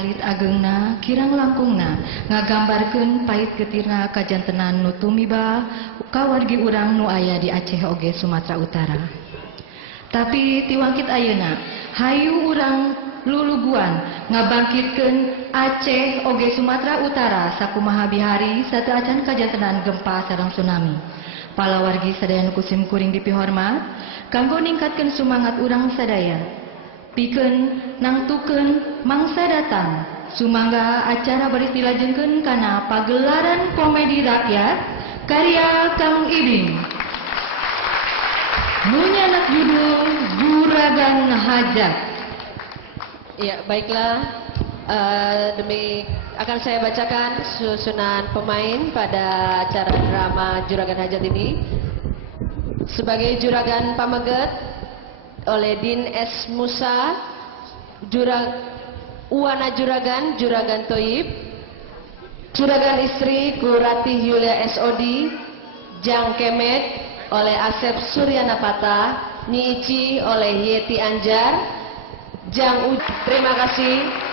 alit agengna kirang langkungna ngagambarkeun pait getirna kajantenan nu tumiba kawargi urang nu aya di Aceh oge Sumatera Utara. Tapi tiwangkit ayeuna hayu urang luluguan ngabangkitkeun Aceh oge Sumatera Utara sakumaha bihari sateu acan kajantenan gempa sareng tsunami. Palawargi sadaya nu kusim kuring dipihormat kanggo ningkatkeun sumangat urang sadaya pikeun nangtukeun mangsa datang sumangga acara bari dilajengkeun kana pagelaran komedi rakyat karya Kang Ibing nu nyanak judul Juragan Hajat. Ya, baiklah, akan saya bacakan susunan pemain pada acara drama Juragan Hajat ini. Sebagai Juragan Pameget oleh Din S. Musa, Uwana Juragan, Juragan Toib, Juragan Istri Kurati Yulia S.O.D, Jang Kemet oleh Asep Suryanapata, Nyi Ici oleh Yeti Anjar, Jang Uj. Terima kasih.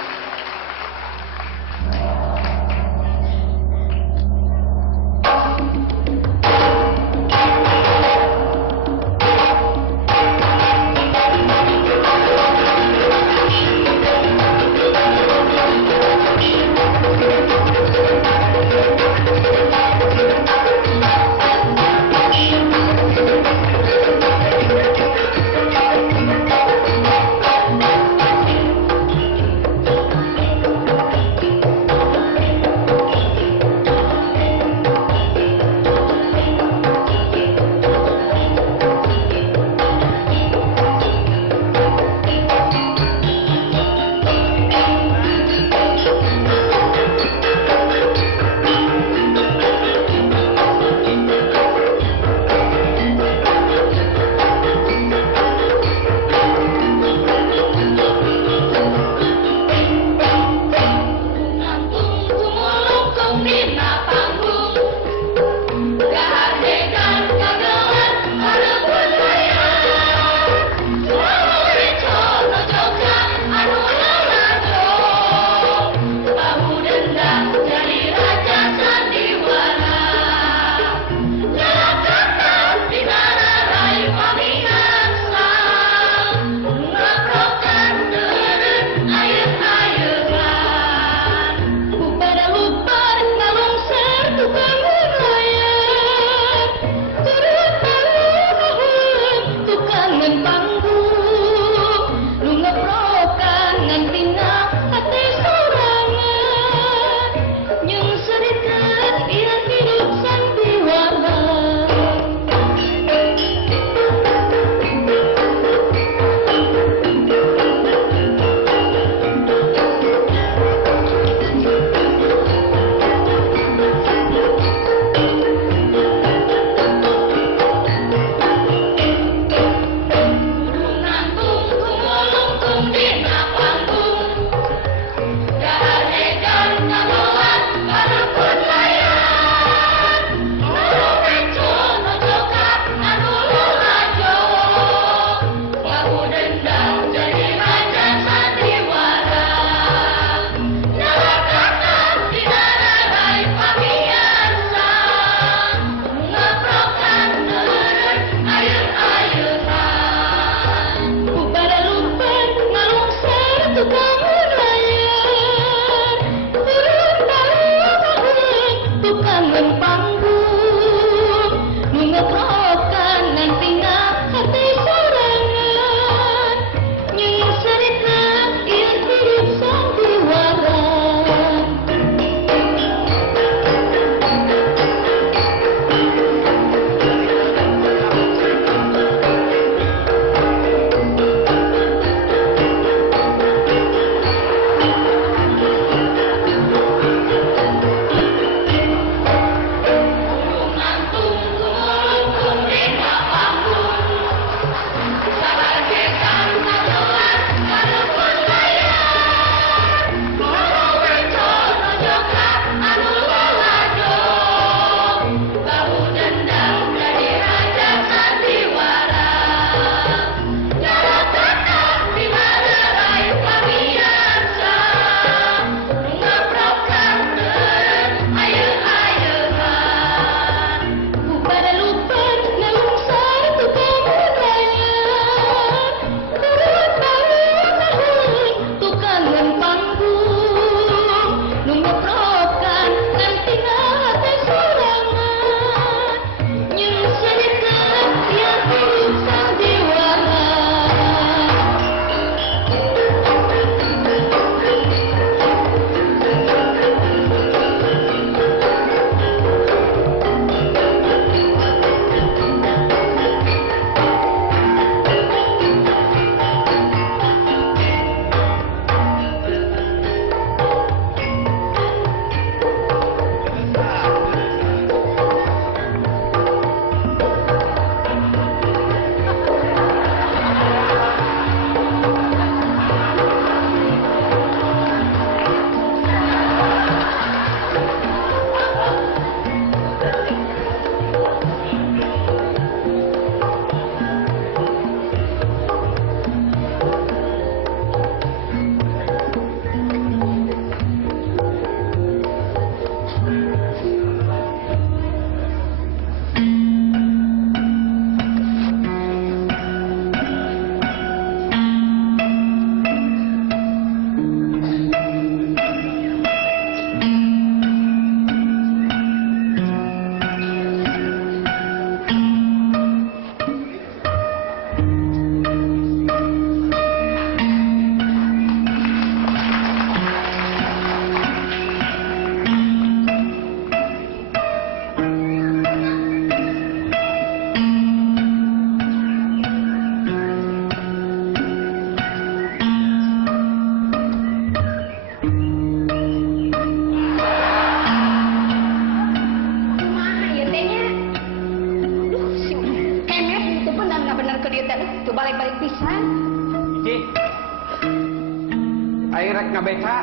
Aing rek ngabeca.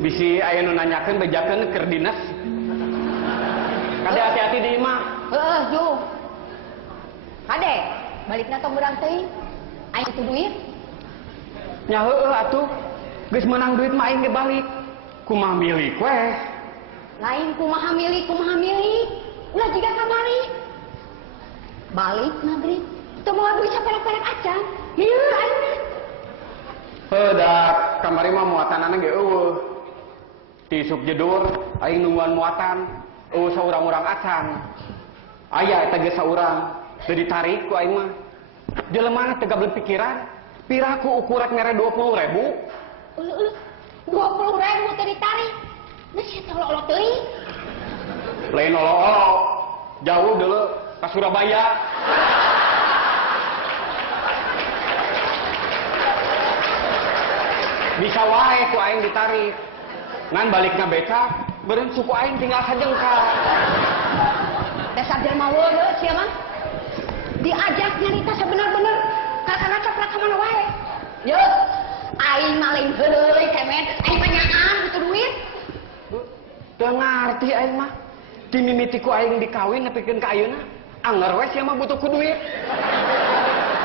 Bisi aya nu nanyakeun bejakeun keur dinas. Kade hati-hati di imah. Heeh, Ju. Kade, balikna tong urang teuing. Aing itu duit. Nya heueuh atuh. Geus menang duit mah aing ge balik. Kumaha milik weh. Lain kumaha milik. Ulah jiga kamari. Balik maghrib. Teu moal duit saperek-perek acan. Hieur aing mah. Heudak kamari mah muatanana ge eueuh. Ti isuk jedur aing nungguan muatan. Eueuh saurang-urang acan. Aya eta ge saurang. Teu ditarik ku aing mah. Jelema teu gablek pikiran. Piraku ukuran mere 20.000. 20.000 teh ditarik. Nah sia teh olo-olo teuing. Lain olo-olo. Jauh dulu ke Surabaya. Bisa wae ku aing ditarik. Ngan balikna beca, beureun suku aing tinggal sajengkal. Dasar jelema weuleuh sia mah. Diajak nyarita sebenar-benar kakana coklat ka mana wae. Ye, aing maling heuleuy kemet, aing panyaan kitu duit. Teu ngarti aing mah. Ti mimiti ku aing dikawin nepikeun ka ayeuna. Anger we sia mah butuh ku duit.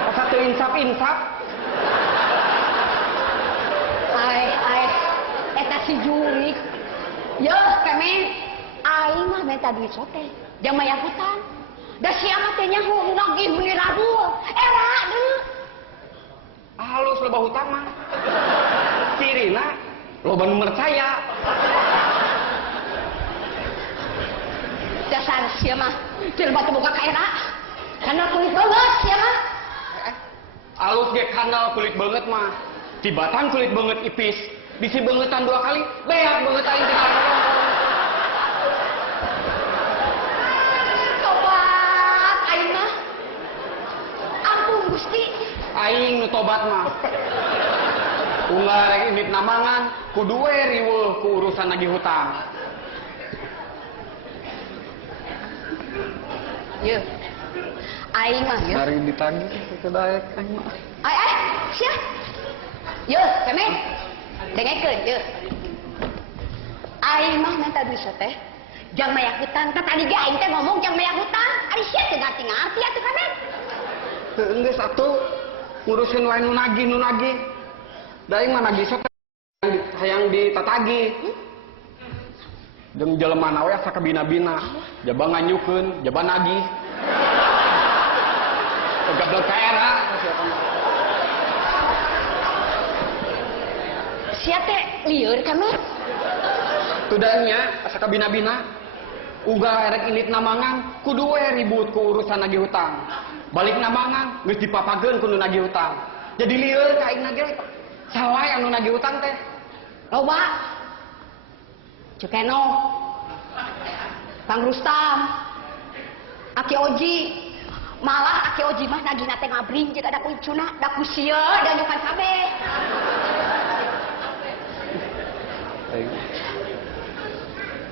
Asa teu insap-insap. Ai, eta si Jurik. Ye, kemet, aing mah minta duit sote. Jang maya hutang. Da sia mah teh nyaho nagih beuni radul. Era deui. Halus loba hutang mah. Cirina loba nu percaya. Dasar sia mah jelema teu boga ka era. Kana kulit banget sia mah. Alus ge kanal kulit banget mah. Tibatan kulit banget ipis. Bisi bangetan 2 kali, beak banget aing tinggal ngomong. Tobat aing mah. Ampun Gusti. Aing nu tobat mah. Unggal rek indit namangan, kudu we riweuh ku urusan nagih hutang. Ye. Aing mah ye. Mari ditagih ke daek aing mah. Ai, sia. Ye, kemet. Dengekeun ye. Aing mah minta duit teh. Jang maya hutang, tadi ge aing teh ngomong jang maya hutang. Ari sia teu ngarti-ngarti atuh kemet. Teu geus atuh ngurusin wae nu nagih. Da aing mah nagih sote hayang ditatagih. Jeung jelemana we asa kabina-bina. Jaba nganyukeun, jaba nagih. Gablek ka era. Sia teh lieur kemet. Tudanya asa kabina-bina. Unggal erek indit namangan kudu we ribut ku urusan nagih hutang. Balik namangan geus dipapageun ku nu nagih hutang. Jadi lieur ka aing nagih. Sawae anu nagih hutang teh. Loba. Cukeno. Kang Rustam. Aki Oji. Malah Aki Oji mah nagihna teh ngabring jeung ada ku icuna, da ku sieu da nyukan kabeh.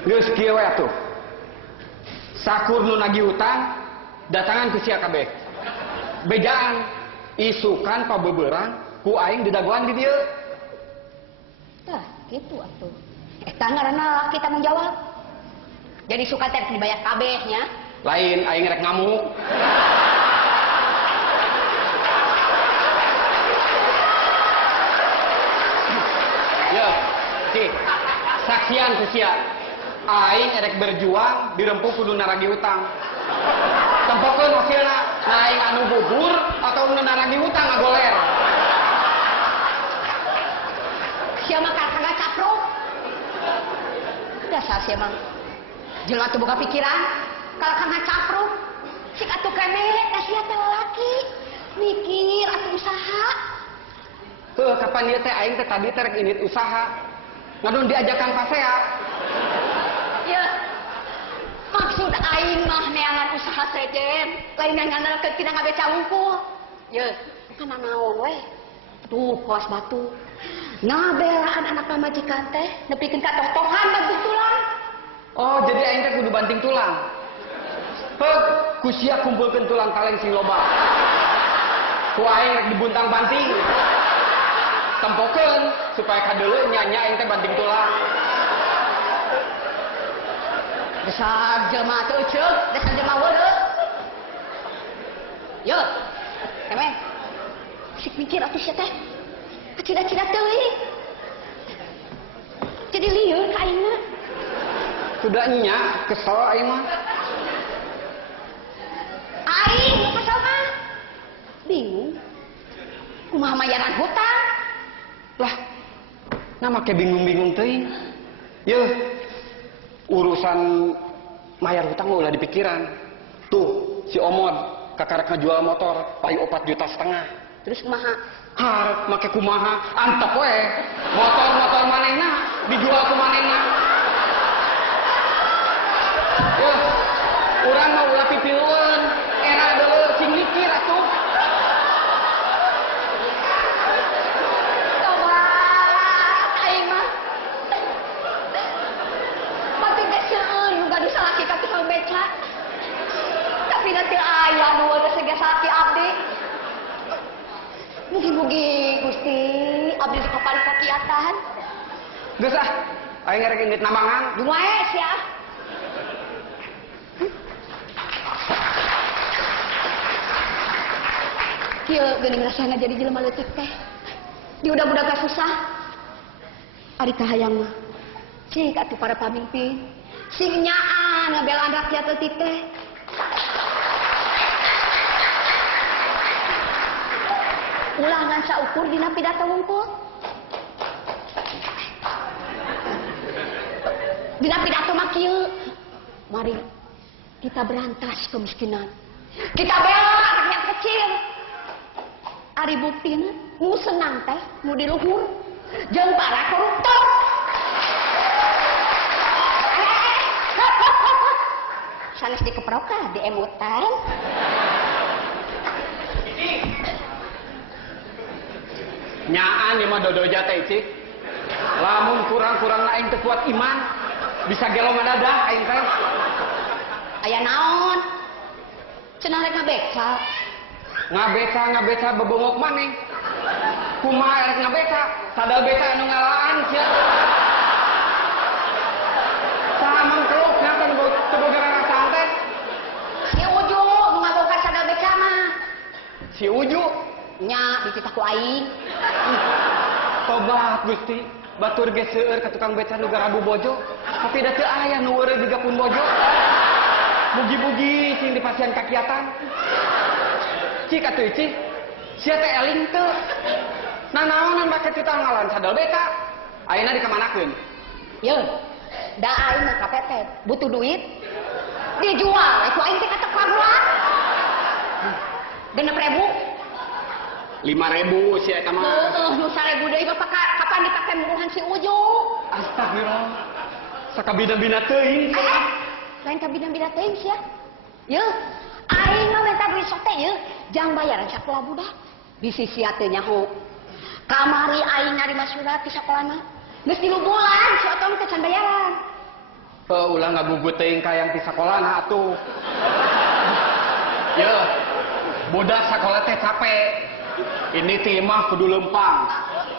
Geus kieu we atuh. Sakur nu nagih hutang datangan ku sia kabeh. Bejaan isukan pabeubeurang ku aing didagoan di dieu. Tah, gitu atuh. Eta ngaranna laki tanggung jawab. Jadi suka teh dibayar kabehnya. Lain aing rek ngamuk. Yo, cik, saksian ku sia. Aing erek berjuang dirempuk kudu naragi hutang. Tempokeun hasilna, na aing anu bubur atau nu naragi hutang ngagoler. Sia mah kagak capruk. Dasar sia mah. Jelema teu boga pikiran. Kalau kagak capruk, sik atuh kemet, da sia teh laki. Mikir atuh usaha. Heuh, kapan ieu teh aing teh tadi teh rek indit usaha. Ngadon diajakan pasea. Ya, maksud aing mah neangan usaha sejen, lain yang ngandalkeun tina ngabeca wungkul. Ya, kana naon we? Tuh, puas batu. Ngabelaan anak pamajikan teh, nepikeun ka toh-tohan banting tulang. Oh, jadi aing teh kudu banting tulang. Heuh, ku sia kumpulkeun tulang kaleng sing loba. Ku aing rek dibuntang banting. Tempokeun supaya kadeuleu nya aing teh banting tulang. Dasar jelema teu ceuk, dasar jelema weureu. Yo. Kemen. Sik mikir atuh sia teh. Cida-cida teuing. Jadi lieur ka aingna. Sudah nya kesel aing mah. Aing nu kesel mah. Bingung. Kumaha mayaran hutang? Lah, nama ke bingung-bingung teuing. Yeuh. Urusan mayar hutang ulah di pikiran. Tuh, si Omod kakarek ngejual motor payu 4,5 juta. Terus kumaha? Harap make kumaha antep we. Motor manehna dijual ku manehna. Yeuh, urang mah ulah pipileun. Era deuleu sing mikir atuh. Tobat aing mah. Pati geus seueur nu gaduh salaki ka tukang beca. Tapi nanti aya nu geus salaki abdi. Mugi-mugi Gusti abdi sakapari kakiatan. Geus ah, aing ngarek indit nambangan. Duae sia. Kieu geuning rasana jadi jelema leutik teh. Di udah-udah gak susah. Ari kahayang mah. Cik atuh para pamimpin. Sing nyaan ngabelaan rakyat leutik teh. Ulah ngan saukur dina pidato wungkul. Dina pidato mah kieu. Mari kita berantas kemiskinan. Kita bela rakyat kecil. Ari buktina nu senang teh nu di luhur jeung para koruptor. Sanes dikeprok ka di emutan. Nyaan ieu mah dodoja teh cik. Lamun kurang-kurang aing teu kuat iman, bisa gelo ngadadah aing teh. Aya naon? Cenah rek ngabeca. Ngabeca bebongok maneh. Kumaha erek ngabeca? Sadal beca anu ngalaan sia. Saha mangkeluk nya teu boga rarasaan teh. Si Uju nu ngaboga sadal beca mah. Si Uju Nya dititah ku aing. tobat Gusti, batur ge seueur ka tukang beca nu garabu bojo, tapi da teu aya nu weureu juga pun bojo. Mugi-mugi sing dipasihan kakiatan. Cik atuh cik, sia teh eling teu. Nanaonan make titah ngalan sadal beca. Ayeuna dikamanakeun? Ye, da aing mah kapepet, butuh duit. Dijual, itu aing teh katek kaguan. 6.000. 5.000 si eta mah. Heeh, nu 1.000 deui mah kapan dipake muluhan si Uju? Astagfirullah. Sakabina-bina teuing. Lain kabina-bina teuing sia. Ye, aing mah minta duit sote ye, jang bayaran sakola budak. Bisi sia teu nyaho. Kamari aing narima surat ti sakolana. Geus 3 bulan si otong teh can bayaran. Ulah ngagugut teuing ka yang ti sakolana atuh. Ye, budak sakola teh capek. Ini ti mah kudu lempang.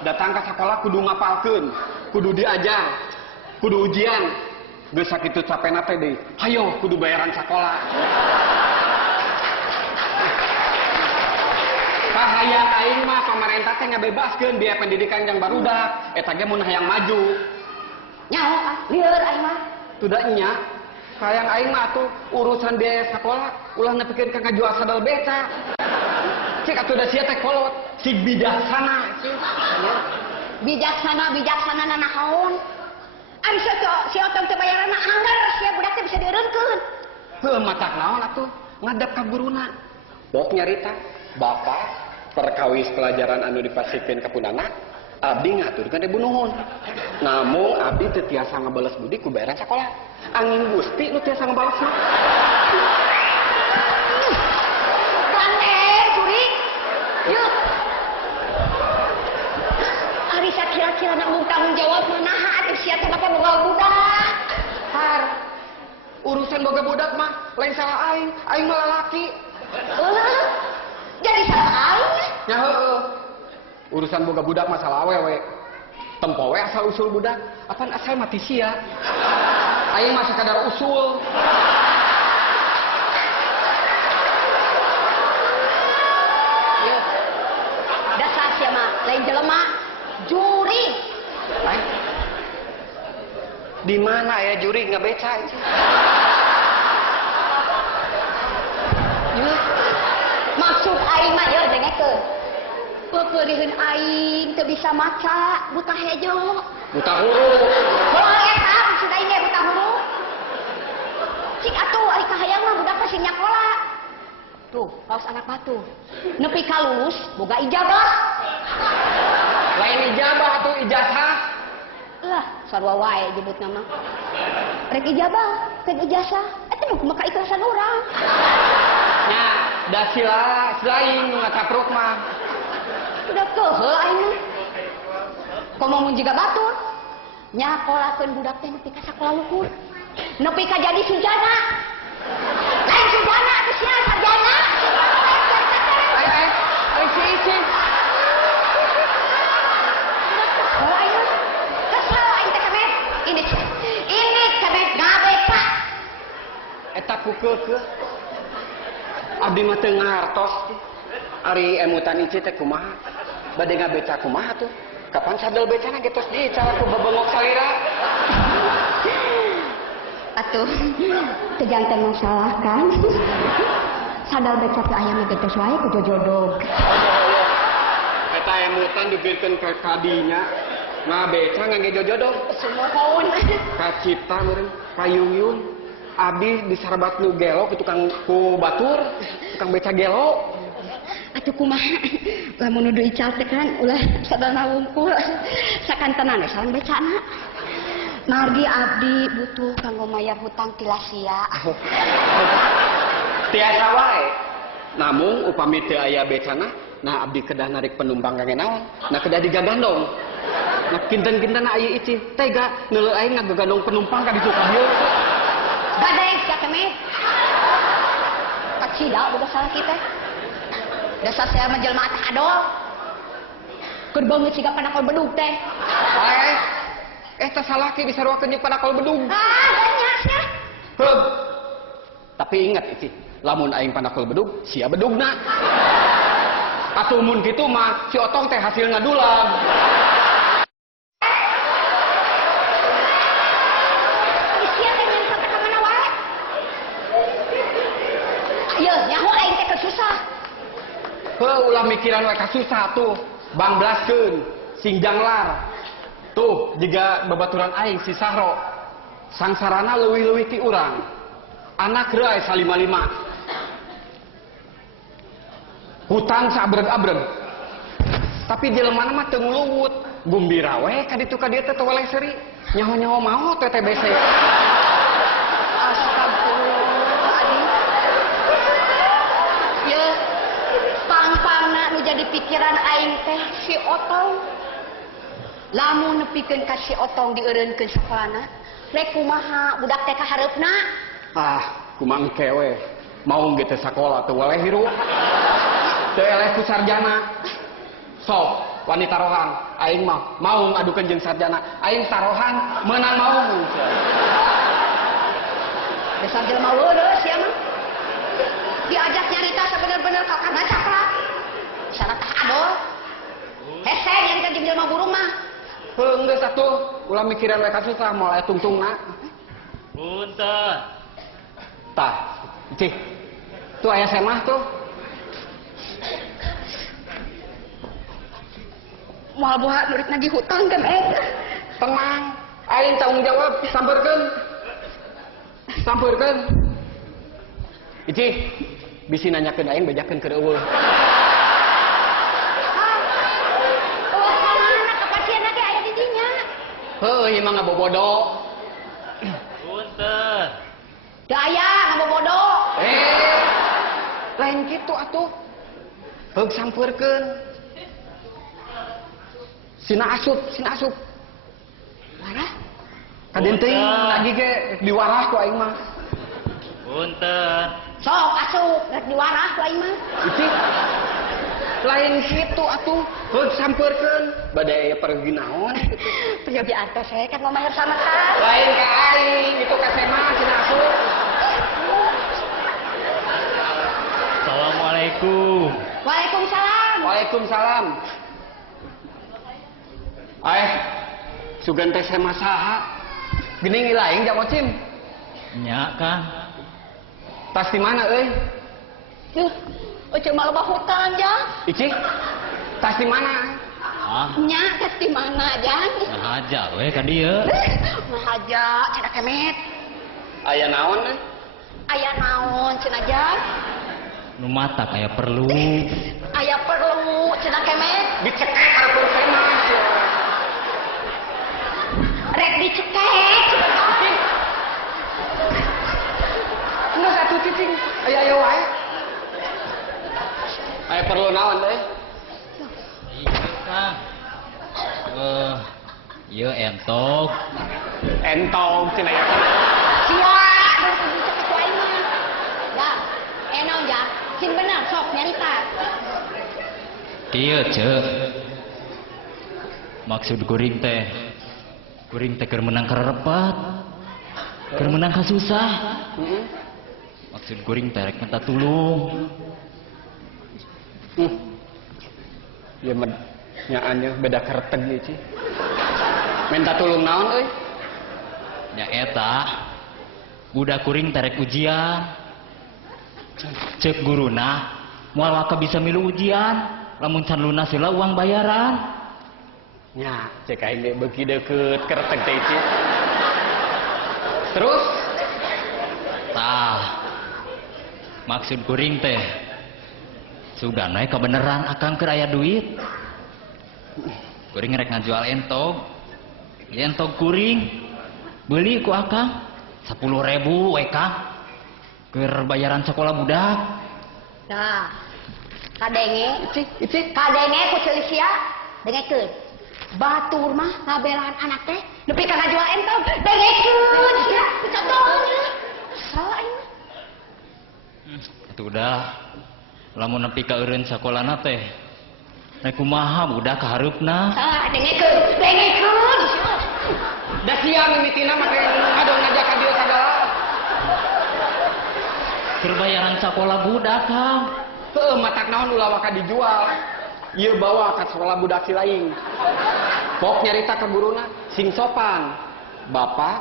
Datang ke sekolah kudu ngapalkeun, kudu diajar, kudu ujian. Geus sakitu capena teh deui. Hayo kudu bayaran sekolah. Kahayang aing mah pamarentah teh ngabebaskeun biaya pendidikan yang barudak, eta ge mun hayang maju. Nyaho ah, lieur aing mah. Tuda nya, hayang aing mah atuh urusan biaya sekolah ulah nepikeun ka ngajual sadal beca. Cik atuh da sia teh kolot, si bijaksana cik. Bijaksana nanaon? Ari si otong teh bayaranna anggar sia budak teh bisa dieureunkeun. Heuh matak naon atuh ngadep ka guruna. Bok nyarita, bapak perkawis pelajaran anu dipasikeun ka punana, abdi ngaturkeun ibu nuhun. Namun abdi teu tiasa ngabales budi ku bayaran sakola. Angin Gusti nu tiasa ngabales mah. Yuk. Ari sakira-kira nak mau tanggung jawab manaha atuh sia teh make boga budak. Har. Urusan boga budak mah lain salah aing mah lalaki. Jadi salah aing. Ya heueuh. Urusan boga budak mah salah awewe. tempo we asal usul budak. Apaan asal mati sia? Aing mah sekadar usul. Yo. Dasar sia mah lain jelema juri. Di mana ya juri ngabeca itu? Maksud aing mah ya dengekeun. Pekeureuheun aing teu bisa maca, buta hejo. Buta huruf. Heuh eta maksud aing ge buta huruf. Cik atuh ari kahayang mah budak masih nyakola. Tuh, kaos anak batu. Nepi ka lulus boga ijazah. Lain ijabah atau ijazah? Lah, sarua wae nyebut nama. Rek ijabah, kan ijazah. Eta mah kumaha ikhlasan urang. Nya, da silain nu ngacapruk mah. Udah keuheuh aing mah. Komo mun jiga batur. Nyakolakeun budak teh nepi ka sakola luhur. Nepi ka jadi sujana. Lain sujana atuh sia sarjana. Ai si Ici. Oh aing mah. Kesel aing teh kemet. Ini kemet ngabeca. Eta kukeukeuh. Abdi mah teu ngartos. Ari emutan Ici teh kumaha? Bade ngabeca kumaha tuh? Kapan sadel becana getos dicara ku bebengok salira? Atuh, tejang teh masalah kan. Sadal beca teh aya mah getos wae ku jojodog. Eta emutan dibirkeun ka kadinya. Ngabeca ngangge jojodog. Sumohon. Kacipta meureun payung-yung. Abdi disarabat nu gelo ku tukang ku batur, tukang beca gelo. Atuh kumaha? Lamun nudu ical teh kan ulah sadana wungkul. Sakantenan we sareng becana. Margi abdi butuh kanggo mayar hutang tilasia. Tiasa wae. Namun upami teu aya becana, nah abdi kedah narik penumpang kangge naon? Nah kedah digagandong. Nah kinten-kinten aya Ici tega neuleuh aing ngagagandong penumpang ka ditu ka dieu. Gadeg sia kemet. Kacida boga salah kita. Dasar saya menjelma atah adol. Keur beungeut siga panakol bedug teh. Eta salaki disaruakeun jeung panakol bedug. Banyak sia. Heuh. Tapi ingat Ici, lamun aing panakol bedug, sia bedugna. Atuh mun kitu mah si Otong teh hasil ngadulang. Sia teh nyen sampe ka mana wae. Ieu nyaho aing teh kesusah. Heuh ulah mikiran we kasusah tuh. Bangblaskeun sing janglar. Tuh jiga babaturan aing si Sahro. Sangsarana leuwih-leuwih ti urang. Anak reuy salima-lima. Hutang sabreg-abreg. Tapi jelemana mah teu ngluwut. Gumbira we ka ditu ka dieu teh teu weleh seuri. Nyaho-nyaho mau teh TBC. Astagfirullahaladzim. Ye, pang-pangna nu jadi pikiran aing teh si Otong. Lamun nepikeun ka si Otong dieureunkeun sakolana, rek kumaha budak teh kahareupna? Kumaha engke we. Mau ge teh sakola teu weleh hirup. Teu eleh ku sarjana. Sok wanita rohan aing mah mau ngadukeun jeung sarjana. Aing sarohan meunang mau. Dasar jelema leureus sia mah. Diajak nyarita sabener-bener ka kana cakra. Syarat adol. Hese nyarita jeung jelema burung mah. Heuh geus atuh, ulah mikiran we kasusah moal aya tungtungna. Punten. Tah, Ici. Tuh aya semah tuh. Moal boha nurik nagih hutang kan Tenang, aing tanggung jawab, sampeurkeun. Sampeurkeun. Ici, bisi nanyakeun aing bejakeun keur eueuh. Heuh, ieu mah ngabobodo. Punten. Teu aya ngabobodo. Lain kitu atuh. Heug sampeurkeun. Sina asup. Warah? Kaden teuing lagi ge diwarah ku aing mah. Punten. Sok asup rek diwarah ku aing mah. Ici. Lain gitu atuh. Heuh sampeurkeun. Bade aya pergi naon gitu. Pergi artos saya kan ngomong sama kan. Lain ka aing, itu ka Sema cenah aku. Assalamualaikum. Waalaikumsalam. Waalaikumsalam. Sugan teh Sema saha? Geuning ilaing jak Mocim. Nya Kang. Tas di mana euy? Cuma loba hutang ya. Ici. Tas di mana? Ah, Nya tes di mana ya? nah aja we ka dieu. Nah aja cenah kemet. Aya naon? Aya naon cenah aja? Nu mata kayak perlu. Aya perlu cenah kemet. Dicekek hareupeun Sema. Rek dicekek. Enggak satu cicing. Aya wae. Aya perlu naon euy? Iya Kang. Ieu entok. Entong cenah ya. Sia, dan dicekek wae mah. Ya, naon ya? Sing bener sok nyarita. Kieu ceuk. Maksud kuring teh keur menang karerepat. Keur menang ka susah. Maksud kuring teh rek minta tulung. Ya nyaannya beda kereteg ieu Ci. Minta tulung naon euy? Nya eta budak kuring terek ujian. Cek guruna moal waka bisa milu ujian lamun can lunas heula uang bayaran. Nya, cek aing ge beuki deukeut kereteg teh Ci. Terus Tah maksud kuring teh sugan we kebeneran akang keur aya duit. Kuring rek ngajual entog. Entog kuring beli ku akang 10.000 we Kang. Keur bayaran sekolah budak. Nah, kadenge, kadenge ku ceulis sia, dengekeun. Batur mah ngabelaan anak teh, nepi ka ngajual entong, dengekeun sia, contohnya. Salah ini. Atuh udah lamun nepi ka eureun sakolana teh rek kumaha budak ka hareupna. Dengekeun sia. da sia mimitina make ado ngajak ka dieu sagala. Keur bayaran sakolah budak Kang. Heueuh matak naon ulah waka dijual. Ieu bawa ka sekolah budak si laing. Pok nyarita ka guruna sing sopan. Bapak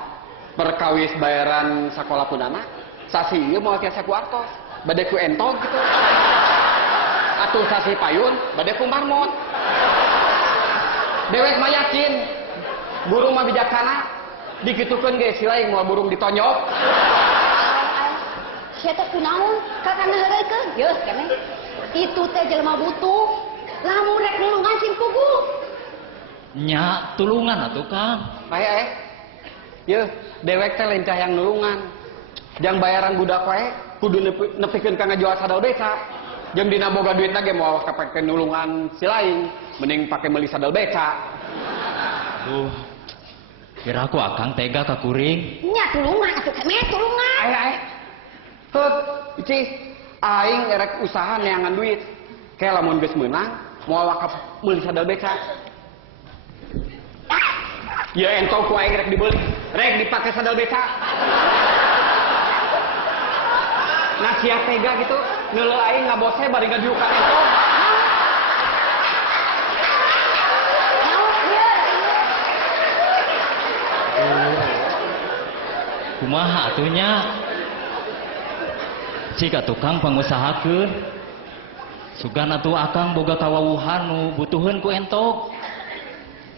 perkawis bayaran sakolah punana sasi ieu moal tiasa ku artos. Bade ku entog gitu. Atuh sasi payun bade ku marmot. Dewek mah yakin burung mah bijaksana dikitukeun ge si laing moal burung ditonyok. Sia teh kunaon? Kakana heureuykeun. Yeuh, kene. Itu teh jelema butuh. Lamun rek nulungan sing pugu. Nya tulungan atuh Kang. Yeuh, dewek teh lain cah yang nulungan. Jang bayaran budak wae kudu nepikeun ka ngajual sadal beca. Jeung dina boga duitna ge moal kapake nulungan si lain, mending pake meuli sadal beca. Duh. Kira aku akang tega ka kuring. Nya tulungan atuh kemet tulungan. Heuh, Ici, aing erek usaha neangan duit. Kayak lamun geus meunang, moal wakaf meuli sadal beca. Ya entong ku aing rek dibeli, rek dipake sadal beca. Nah sia tega gitu, neuleuh aing ngabose bari ngajukan entong. Kumaha atunya? Jika tukang pangusahakeun sugan atuh akang boga kawawuhan nu butuheun ku entok.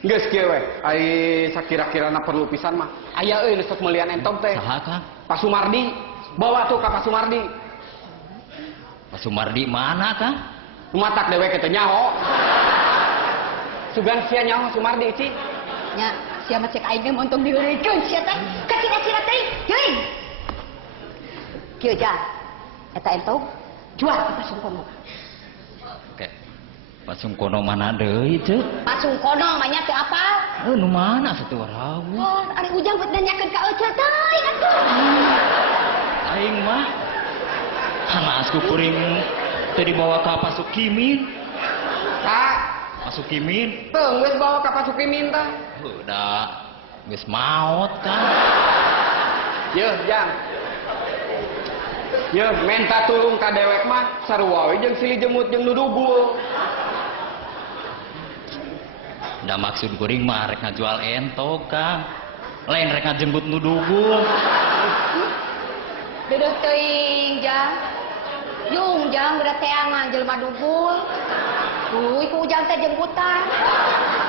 Geus kieu we, ai sakira-kirana perlu pisan mah. Aya euy nu sok meuliean entong teh. Saha Kang? Pak Sumardi, bawa tuh ka Pak Sumardi. Pak Sumardi mana Kang? Rumatak dewe teh nyaho. Sugan sia nyaho Sumardi Ici. Nya, sia mah cek aing ge montong dieureikeun sia teh. Ka cira-cira teh, geuing. Kieu ja. Eta entong jual ka Pasungkono. Oke. Pak Sungkono mana deui ceuk? Pasungkono mah nya teu apal. Nu mana satu rawu? Oh, ari ujang buat nanyakeun ka Ece teh atuh. Aing mah hanas ku kuring teu dibawa ka Pak Sukimin. Kak, Masukimin. geus bawa ka Pasukimin tah. Udah, geus maot kan. Yeuh, Jang. Yeuh, minta tulung ka dewek mah sarua we jeung silih jemut jeung nu dugul. Da maksud kuring mah rek ngajual entog, Kang. Lain rek ngajemput nu dugul. Duduk teuing, Jang. Yung, Jang, berat teangan jelema dugul. Ku Jang teh jemputan.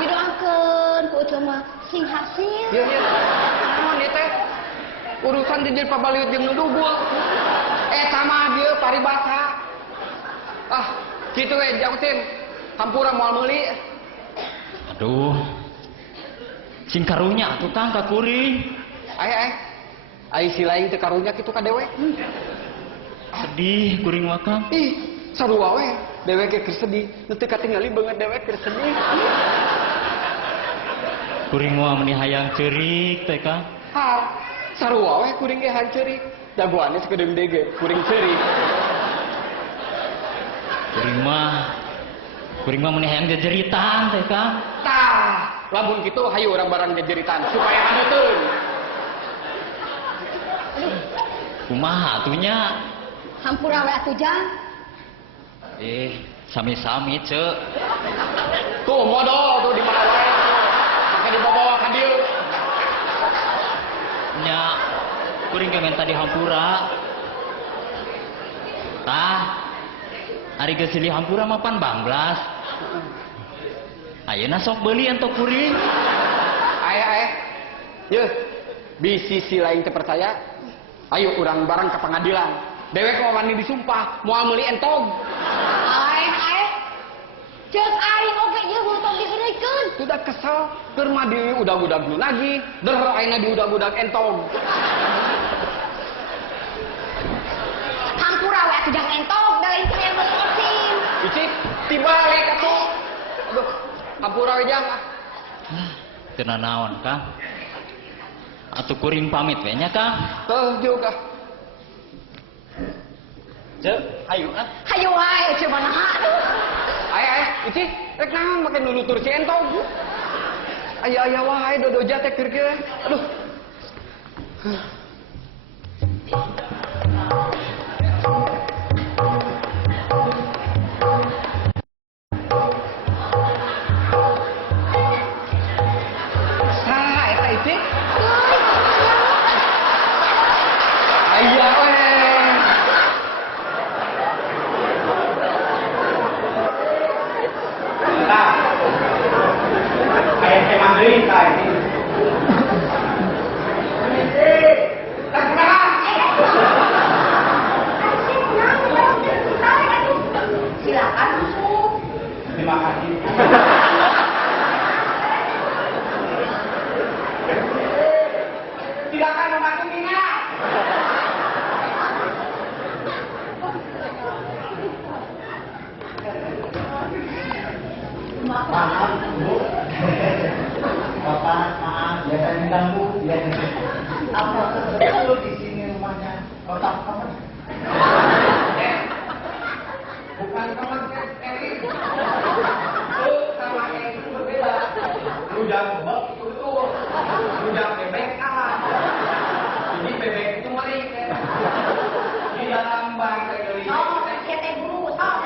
Didoakeun ku Ucul mah sing hasil. Yeuh, naon ieu teh? Urusan dijil pabaliut jeung nu dugul. Sama dieu paribasa. Ah, kitu we Jang Tim. Hampura moal meuli. Aduh. Sing karunya atuh Kang ka kuring. Ai si lain teu karunya kitu ka dewek. Sedih kuring mah Kang. Ih, sarua we. Dewek keur sedih, nu teu katingali beungeut dewek keur sedih. Kuring mah meni hayang ceurik teh Kang. Ha, sarua we kuring ge hanceurik. Dagoannya sekedeng dege, kuring ceurik. Kuring mah meni hayang jejeritan teh Kang. Tah, lamun kitu hayu urang barang jejeritan supaya hadeteun. Kumaha atunya? Hampura we atuh, Jang. Sami-sami ceu. Tuh modal tuh di mana wae tuh. Make dibawa ka dieu. Nya kuring ge menta di hampura. Tah, ari geus silih hampura mah pan banglas. Ayeuna sok beuli entok kuring. Aya. Yeuh, bisi si lain teu percaya. Ayo urang bareng ke pengadilan. Dewek mah wani disumpah moal meuli entog. Aing. Ceuk aing oge ieu hutang digeureukeun. Sudah kesel keur mah di udag-udag nu lagi, der ayeuna di udag-udag entog. Hampura we atuh Jang entog, da lain kaya mesin. Icik tibalik atuh. Aduh, hampura we Jang. Teu naon Kang. Atuh kuring pamit we nya Kang. Juga. Ceu, hayu ah. Hayu wae Ucul mah naha. Aya, icik rek naon make nunutur si entog. Aya wae dodoja teh keur kieu. Aduh. Saha eta icik? Aya we. Kayak emang cerita ini. Silakan masuk. Terima kasih. Silakan membantu Mina. Maaf Bu, Bapak maaf ya saya mengganggu ya. Apa betul di sini rumahnya Bapak kamu? Bukan teman saya Erin. Sama Erin itu berbeda. Rujak bebek itu betul. Rujak bebek kalah. Jadi bebek itu merik. Di dalam bangkai geli. Oh, kita guru, oh.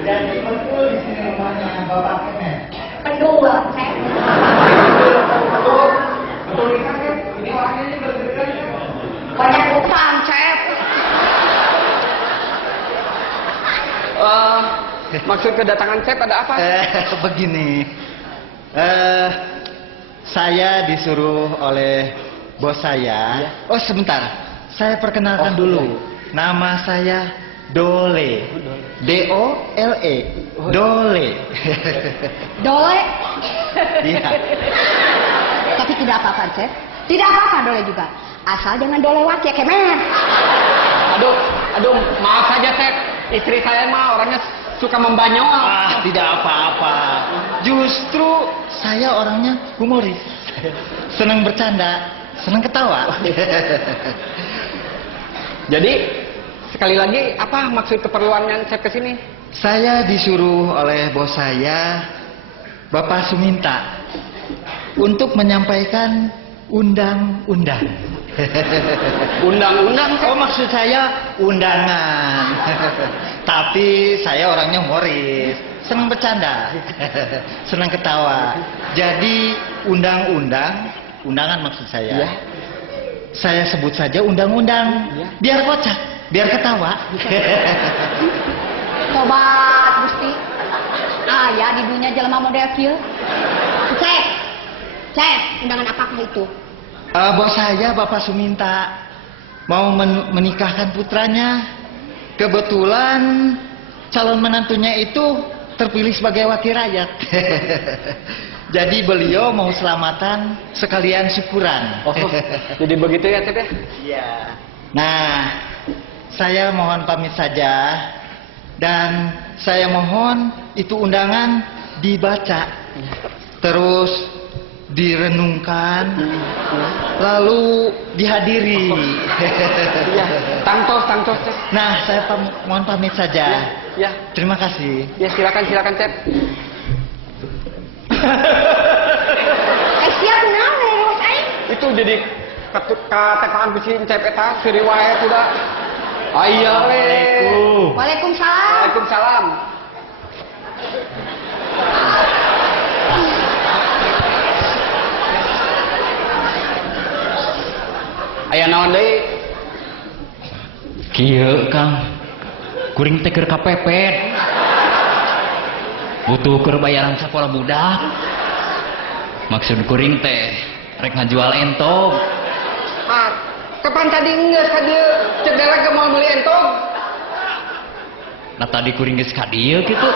Jadi betul di sini rumahnya Bapak Kemen. Kedua, saya. Betul ini kan ini orangnya ini berbeda. Banyak utang, Chef. Maksud kedatangan Chef ada apa? Begini, saya disuruh oleh bos saya. Oh sebentar, saya perkenalkan dulu. Nama saya Dole. D-O-L-E. Dole. Dole. Iya. Tapi tidak apa-apa, Chef. Tidak apa-apa Dole juga. Asal jangan dolewat ya, Kemen. Aduh, maaf saja Chef. Istri saya mah orangnya suka membanyol. Ah, tidak apa-apa. Justru saya orangnya humoris. Senang bercanda, senang ketawa. Jadi sekali lagi apa maksud keperluannya saya kesini? Saya disuruh oleh bos saya, Bapak Suminta, untuk menyampaikan undang-undang. Undang-undang? Oh, maksud saya undangan. Tapi saya orangnya humoris, senang bercanda, senang ketawa. Jadi undang-undang, undangan maksud saya. Ya. Saya sebut saja undang-undang, Ya. biar kocak, biar ketawa. Sobat Gusti. Aya di dunia jelema model kieu. Cek, undangan apakah itu? Bos saya, Bapak Suminta, mau menikahkan putranya. Kebetulan calon menantunya itu terpilih sebagai wakil rakyat. Jadi beliau mau selamatan sekalian syukuran. Oh, jadi begitu ya, Cep ya? Iya. Nah, saya mohon pamit saja. Dan saya mohon itu undangan dibaca. Terus direnungkan, lalu dihadiri. Iya, tangtos, Cep. Nah, saya mohon pamit saja. Ya, Terima kasih. ya silakan, Cep. Siap naon dari bos aing? Itu jadi katepaan bisi Cep eta siri wae kuda. Aya we. Waalaikumsalam. Waalaikumsalam. Aya naon deui? Kieu Kang, kuring teh keur kapepet. Butuh keur bayaran sekolah budak. Maksud kuring teh rek ngajual entog. Ah, kapan tadi geus ka dieu cek derek ke mau meuli entog? Nah tadi kuring geus ka dieu kitu.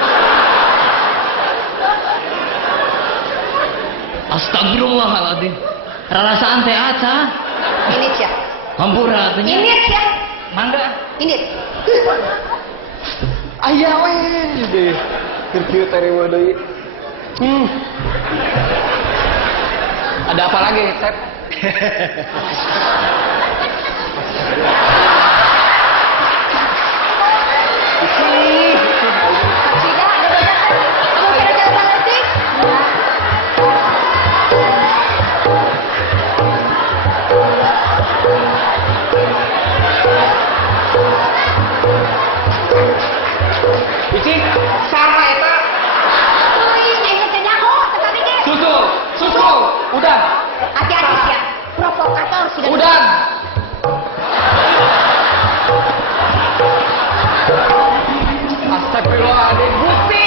Astagfirullahaladzim. Rarasaan teh aca. Ini ya. Hampura teh. Ini ya. Mangga. Ini. Aya we deh. Keur kieu teh rewa deui. Ada apa lagi, Cep? Tidak ada bacaan. Kamu kira-kira ngerti? Icing, sarwa eta. Uing, aing teh nyaho, tetapi ge. Susul. Udah. Hati-hati sia. Provokator sih. Udah. Astagfirullahaladzim, Gusti.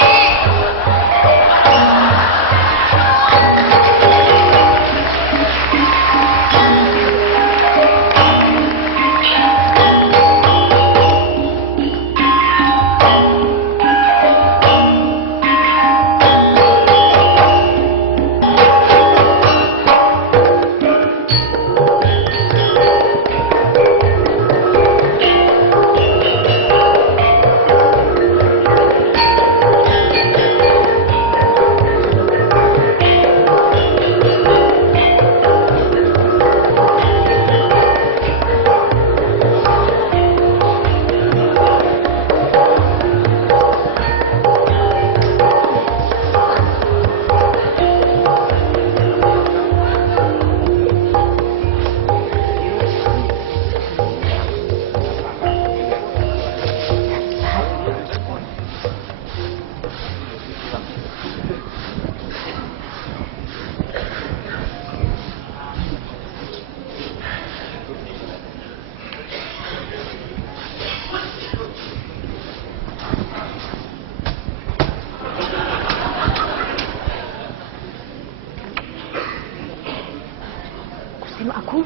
Gusti aku.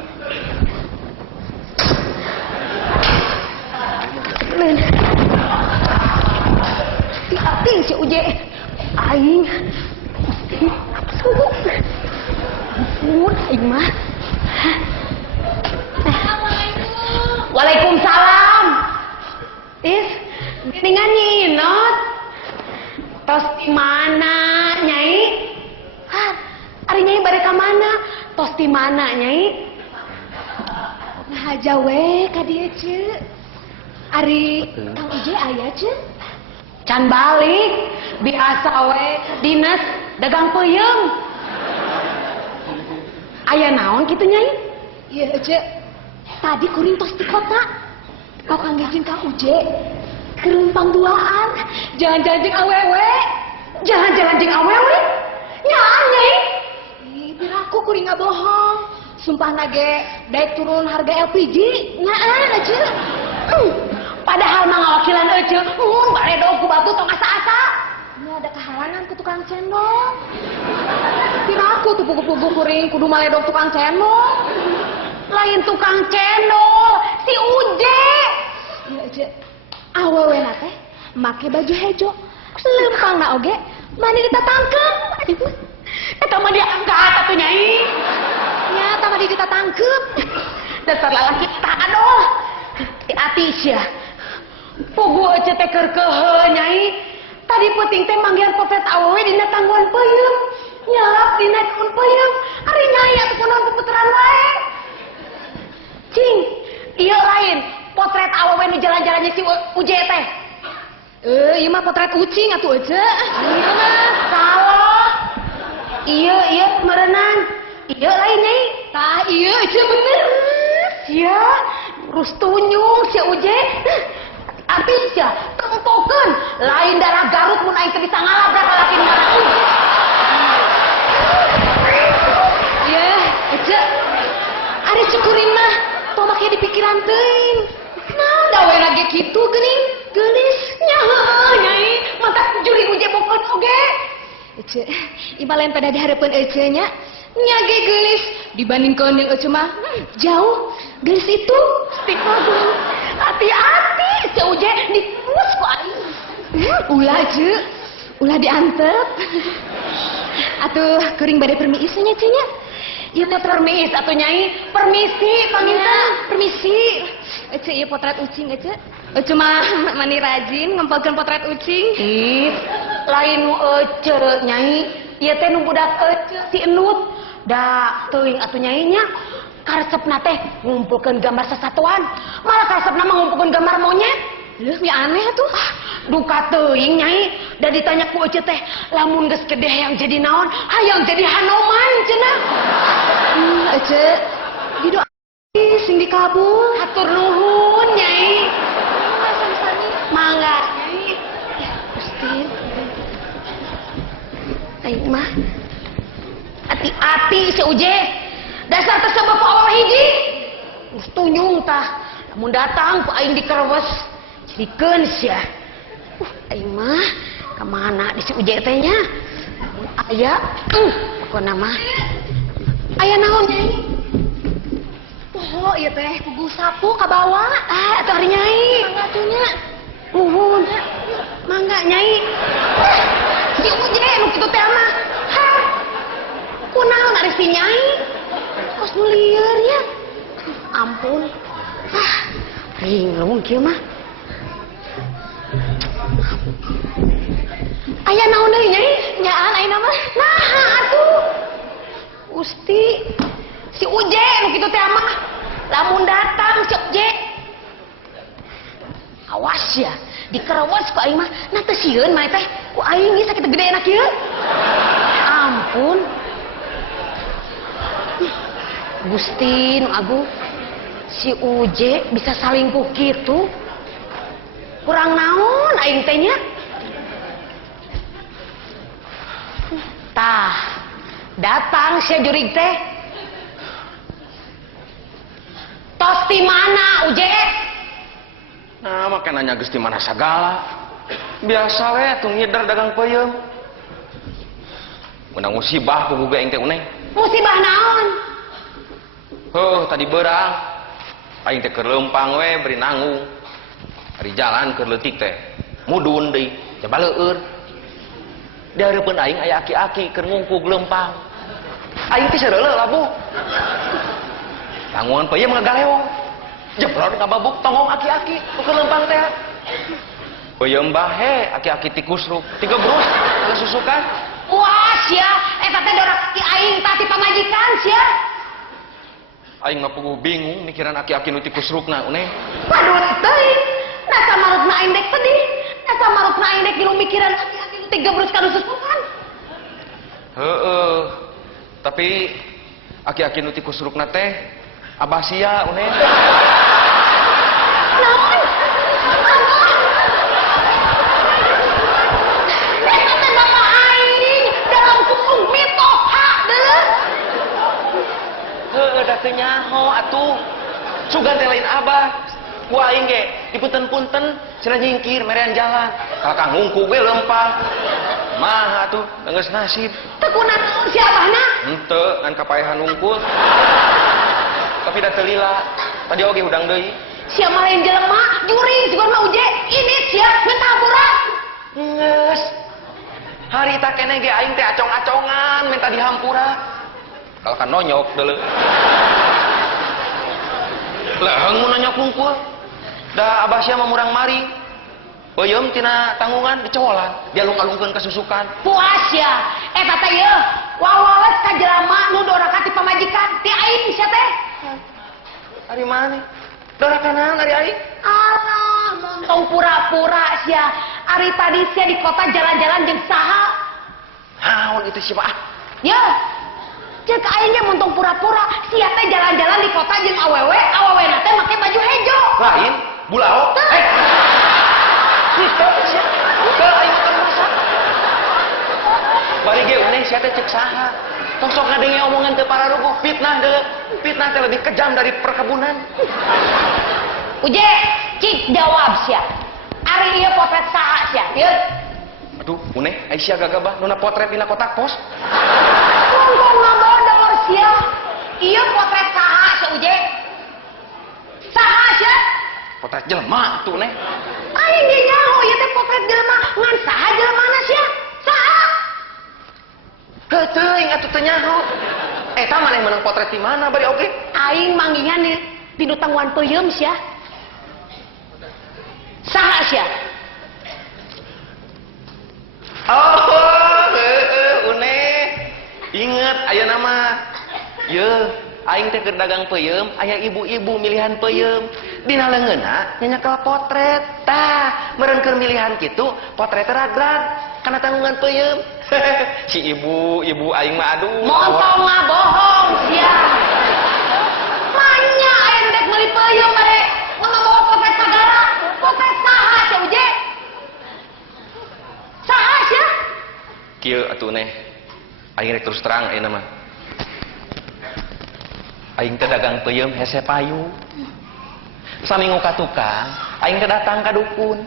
Hati si Uje. Aing. Ampun. Ampun, aing mah. Waalaikumsalam. Is, dengan nyinot. di mana, Nyai? Hah, ari Nyai bade ka mana? Tos di mana, Nyai? Ngahaja we ka dieu, Ce. Ari Kang Uje aya, Ce? Can balik, biasa we dinas dagang peuyeum. Aya naon kitu, Nyai? Ieu, Ce. Tadi kuring tos di kota. Kau Kang Gijing Kang Uje. Kerumpang duaan, jalan-jalan jeung awewe. Jalan-jalan jeung awewe? Nyaan, Nyai? Ih, aku kuring bohong. Sumpah nage daek turun harga LPG. Nyaan aja. Padahal mah ngawakilan aja. Baredog ku batu tong asa-asa. Ini ada kehalangan ku tukang cendol. Kira aku tuh pugu-pugu kuring kudu maledog tukang cendol. Lain tukang cendol, si Uje. Iya aja. Awewe teh make baju hejo. Lempang na oge, mani ditatangkeun. Eta mah dia angkat atuh Nyai. Nya eta mah ditatangkeun. Dasar lalaki eta aduh. Hati-hati sia. Pugu aja teh keur keuheuh Nyai. Tadi peuting teh manggihan potret awewe dina tangguhan peuyeum. Nyalap dina tangguhan peuyeum. Ari Nyai atuh kunaon puputeran wae. Cing, ieu lain. Potret awewe nu jalan-jalannya si Uje teh. Ieu mah potret ucing atuh aja. Ieu mah salah. Ieu merenang. Ieu lain Nyai. Tah ieu aja bener. Sia, urus tunyung si Uje. Hati-hati sia, tempokeun. Lain darah Garut mun aing teu bisa ngalabrak lalaki nu darah Uje. Ieu, aja. Ari syukurin mah tong make di pikiran teuing. Nah, dawe lagi gitu geuning, geulis nya heueuh Nyai, mantap juri Uje bokeun oge. Ece, ieu lain pada dihareupeun ece nya. Nya ge geulis dibandingkeun jeung ece mah jauh. Geulis itu stigma dulu. Hati-hati si Uje dipus ku aing. Ulah je, ulah diantep. Atuh kuring bade permisi nya Ce nya. Ieu teh permis atuh Nyai. Permisi, paminta. Permisi. Ece ieu potret ucing ece. Ece mah mani rajin ngempelkeun potret ucing. Ih, lain nu ece Nyai. Ieu teh nu budak ece si Enut. Da teuing atuh Nyai nya. Karesepna teh ngumpulkeun gambar sasatuan. Malah karesepna mah ngumpulkeun gambar monyet. Leuh, nya aneh atuh. Duka teuing Nyai. Da ditanya ku ece teh, lamun geus gede hayang jadi naon? Hayang jadi Hanoman cenah. Ece, didoa sing dikabul. Hatur nuhun Nyai. Mangga Nyai. Gustin. Aing mah hati-hati si Uje. Dasar tersebut awewe hiji. Geus tunyung tah. Lamun datang ku aing dikerewas. Jadikeun sia. Aing mah ka mana di si Uje teh nya? Aya, pokona mah. Aya naon Nyai? Oh, ieu teh kugu sapu ka bawah. Atuh ari Nyai. Mangga atuh nya. Nuhun. Mangga Nyai. Si Uje nu kitu teh mah. Hah. Kunaon ari si Nyai? Kos nu lieur ya. Ampun. Ringlung kieu mah. Aya naon deui Nyai? Nyaan ayeuna mah. Naha atuh. Gusti, si Uje nu kitu teh mah. Lamun datang si Uje. Awas ya, dikerewas ku aing mah. Nah teu sieun mah teh. Ku aing geus sakitu gedeena kieu. Ampun. Gusti nu agung. Si Uje bisa salingkuh kitu. Kurang naon aing teh nya? Tah, datang si jurig teh. Tos di mana Uje? Nah, makan nanya geus di mana sagala. Biasa we atuh ngider dagang peuyeum. Menang musibah ku boga aing teh uneng. Musibah naon? Heuh, tadi beurang. Aing teh keur leumpang we beri nanggung. Ari jalan keur leutik teh. Mudun deui, coba leueur. Di hareupeun aing aya aki-aki keur ngungkug leumpang. Aing teh sareuleuh labuh. Tanggungan peuyeum ngagaleong. Jebror ngababuk tongong aki-aki keur leumpang teh. Peuyeum bahe aki-aki tikus ruk. Tiga brus kalau susukan. Wah sia, eta teh dorok ti aing tati pamajikan sia. Aing mah puguh bingung mikiran aki-aki nu tikus rukna uneh. Waduh teuing. Nasa marutna aing dek sedih. Nasa marutna aing dek ngilu mikiran aki-aki nu tiga brus kanu susukan. Heeh. Tapi aki-aki nu tikus rukna teh abah sia uneh. Naon? Eta teh bapak aing dalam kungkung mitoha deuh. Heeh, da teu nyaho atuh. Sugan teh lain abah. Ku aing ge dipunten-punten cenah nyingkir merean jalan. Kakang ngungku ge lempang. Mah atuh, geus nasib. Teu kunaon si abahna? Henteu ngan kapaehan ngungkul. Tapi da teu lila. Tadi oge udang deui. Sia mah lain jelema, juri juga mah uje. Ini sia minta hampura. Geus. Harita keneh ge aing teh acong-acongan minta dihampura. Kalau kan nonyok deuleu. Leuheung mun nonyok ngungkul. Da abah sia mah murang maring. Peuyeum tina tanggungan dicowolan, dialung-alungkeun kasusukan. Puas ya. Eta teh yeuh, wawalet ka jelema nu doraka ti pamajikan. Ti aing sia teh. Ari mana? Doraka naon ari aing? Alah, montong pura-pura sia. Ari tadi sia di kota jalan-jalan jeung saha? Naon itu sih, Pak? Ya. Ceuk aing ge montong pura-pura, sia teh jalan-jalan di kota jeung awewe, awewena teh make baju hejo. Lain, bulao. Gitu sia. Teu aing mah masa. Bari ge uneh sia teh ceuk saha? Tong sok ngadengi omongan teu pararuguh, fitnah deuleu. Fitnah teh lebih kejam dari perkebunan. Uje, cik jawab sia. Ari ieu potret saha sia? Yeuh. Aduh, uneh Aisyah gagabah nuna potret dina kotak pos. Ngomong ngabodor sia. Ieu potret saha sia Uje? Saha sia? Potret jelema tuh neh. Aing ge nyaho ieu teh potret jelema, ngan saha jelemana sia? Saha? Heuh teuing atuh teu nyaho. Eta maneh meunang potret di mana bari oge? Aing manggingan di tilu tangguhan peuyeum sia. Saha sia? Oh, uneh. Inget ayeuna mah. Yeuh, aing teh keur dagang peuyeum, aya ibu-ibu milihan peuyeum. Dina leungeunna nyanyakel potret. Tah, meureun keur milihan kitu, potret teh ragrag kana tanggungan peuyeum. Si ibu aing mah aduh. Montong ngabohong sia. Manya aing dek meuli peuyeum bare ngabawa potret sagara. Potret saha sia Uje? Saha sia? Kieu atuh neh. Aing rek terus terang ayeuna mah. Aing teh dagang peuyeum hese payu. Saminggu ka tukang, aing teh datang ka dukun.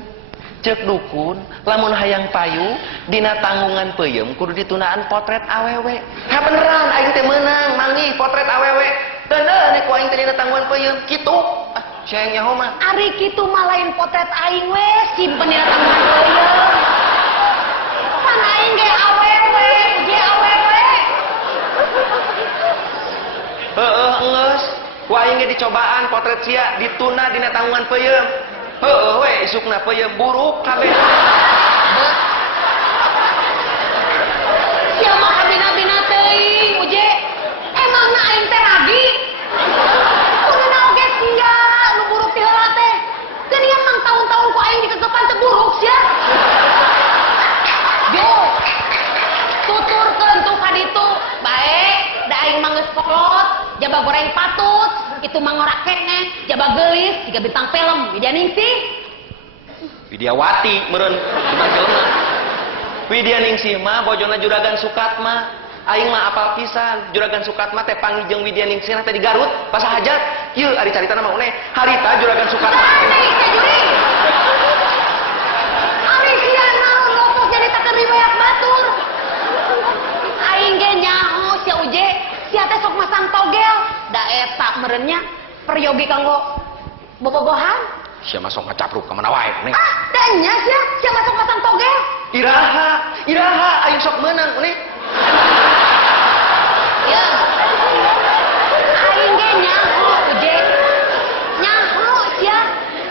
Ceuk dukun, lamun hayang payu dina tanggungan peuyeum kudu ditunaan potret awewe. Ha beneran aing teh meunang manggih potret awewe. Teu nih ku aing teh dina tanggungan peuyeum kitu. Ah, sayang nyaho mah. Ari kitu mah lain potret aing we, simpen dina tanggungan peuyeum. Pan aing ge awewe, ge awewe. Heeh, geus. Ku aing ge dicobaan potret sia dituna dina tanggungan peuyeum. Heeh we isukna peuyeum buruk kabeh. Sia mah abina-bina teuing Uje. Emangna aing teh ragi? Kunaon oge enggak nu buruk ti heula teh. Geuningan mang tahun-tahun ku aing dikegepan teh buruk sia. Yo. Tuturkeun tuh ka ditu. Bae, da aing mah geus kolot, jaba goreng patut, itu mah ngora keneh, jaba geulis, tiga bintang film, Widya Ningsih. Widyawati meureun bintang filmna. Widya Ningsih mah bojona Juragan Sukatma. Aing mah apal pisan, Juragan Sukatma teh panggih jeung Widya Ningsih teh di Garut pas hajat. Ieu ari caritana mah uneh, harita Juragan Sukatma. Teh juri. Ari sia naon lopos jadi taker riwayat batur. Aing ge nyaho sia Uje, sia teh sok masang togel. Da eta meureunnya peryogi kanggo bobogohan. Sia mah sok ngacapruk ka mana wae neh. Ah, da nya sia masuk masang togel. Iraha aing sok meunang uneh. Ya. Aing ge nyaho Uje. Nyaho sia.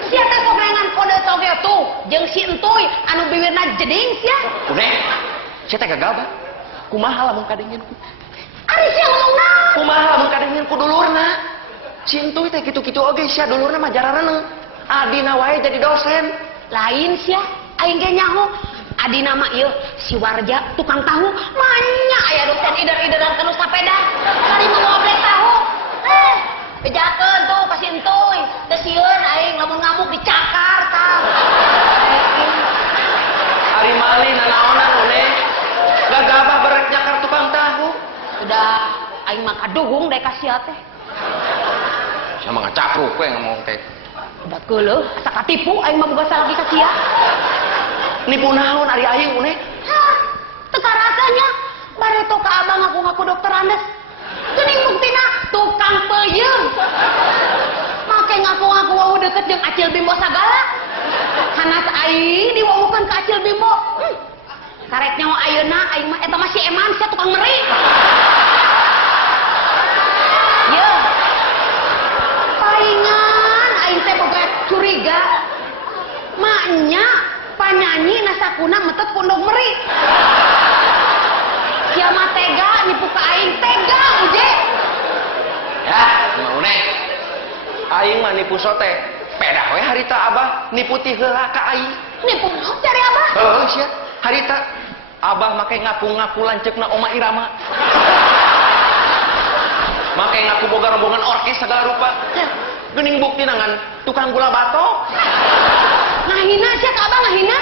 Sia teh sok rengan kode togel tuh. jeung si entuy anu bibirna jeding sia. Une, saya teh gagabah. Kumaha lamun kadengkeun ku? Ari sia ngomong naon? Kumaha lamun kadengkeun ku dulurna? Si entuy teh kitu-kitu oge sia dulurna mah jarareneung. Adina wae jadi dosen. Lain sia, aing ge nyaho. Adina mah ieu si Warja tukang tahu, manya aya dosen ider-ideran kanu sapeda. Kali mengobrek tahu. Bejakeun tuh ka si entuy. Teu sieun aing lamun ngamuk dicakar tah. Ari mali nanaonan une. Gagabah berek nyakar tukang tahu. Udah aing mah kadugung dek ka sia teh. Sama ngacapruk we ngomong teh. Udah keuleuh asa katipu aing mah boga salaki ka sia. Nipu naon ari aing une? Hah, teu karasanya bareto ka abang ngaku-ngaku dokter Andes. Geuning buktina tukang peuyeum. Make ngaku-ngaku wau deket jeung Acil Bimbo sagala. Hanas aing diwawukeun ka Acil Bimbo. Karek nyawa ayeuna aing mah eta masih eman sia tukang meri. Ye. Paingan aing teh boga curiga. Maknya panyanyi nasakuna metet pondok meri. Sia mah tega nipu ka aing tega uje. Ya, mau une. Aing mah nipu sote. Pedah we harita abah nipu ti heula ka aing. Nipu naon cari abah? Heuh sia, harita abah make ngaku-ngaku lanceukna Oma Irama. Make ngaku boga rombongan orkes segala rupa. Geuning bukti nangan tukang gula batok. Ngahina sia ka abah ngahina.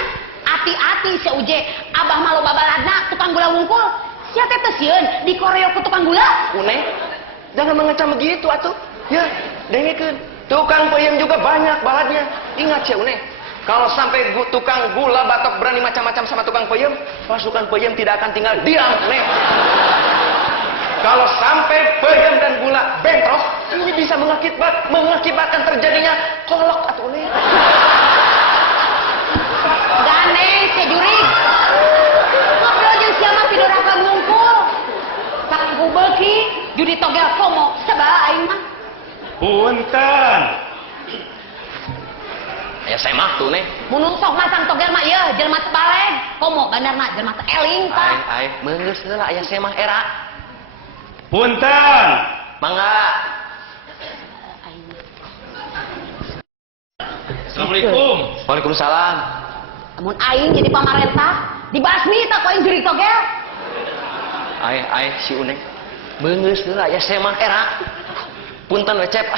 Ati-ati sia uje, abah mah loba baladna tukang gula wungkul. Sia teh teu sieun dikoreok ku tukang gula. Une, jangan mengecam begitu atuh. Ya, dengekeun. Tukang peuyeum juga banyak baladnya. Ingat ya Une, kalau sampai tukang gula batok berani macam-macam sama tukang peuyeum, pasukan peuyeum tidak akan tinggal diam, Une. Kalau sampai peuyeum dan gula bentrok, ini bisa mengakibatkan terjadinya kolok atuh Une. Gane sia jurig. Ngobrol jeung sia mah tidur ka ngungkul. Kanggo beuki judi togel komo sabaraha aing mah. Punten. Ya saya mah tuh nih. Mun sok masang togel mah ieu jelema teu baleg. Komo bandarna jelema teu eling tah. Ai meungeus heula aya saya mah era. Punten. Mangga. Assalamualaikum. Waalaikumsalam. Mun aing jadi pamarentah, dibasmi tak koin juri togel. Ai si Uneng. Meungeus heula aya saya mah era. Punten we Cep.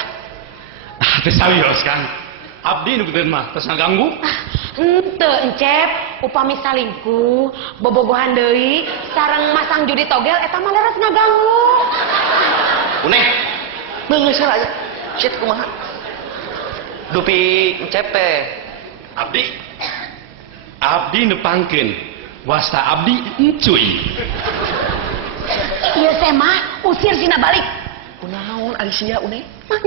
Teu sawios Kang. Abdi nu geudeun mah tos ngaganggu. Henteu encep, upami salingkuh, bobogohan deui, sareng masang judi togel eta mah leres ngaganggu. Uneng. Meungeus heula aya. Cet kumaha? Dupi Cep teh. Abdi nepangkeun. Wasta abdi encuy. Ieu teh mah usir sina balik. Kunaon ari sia Uneng?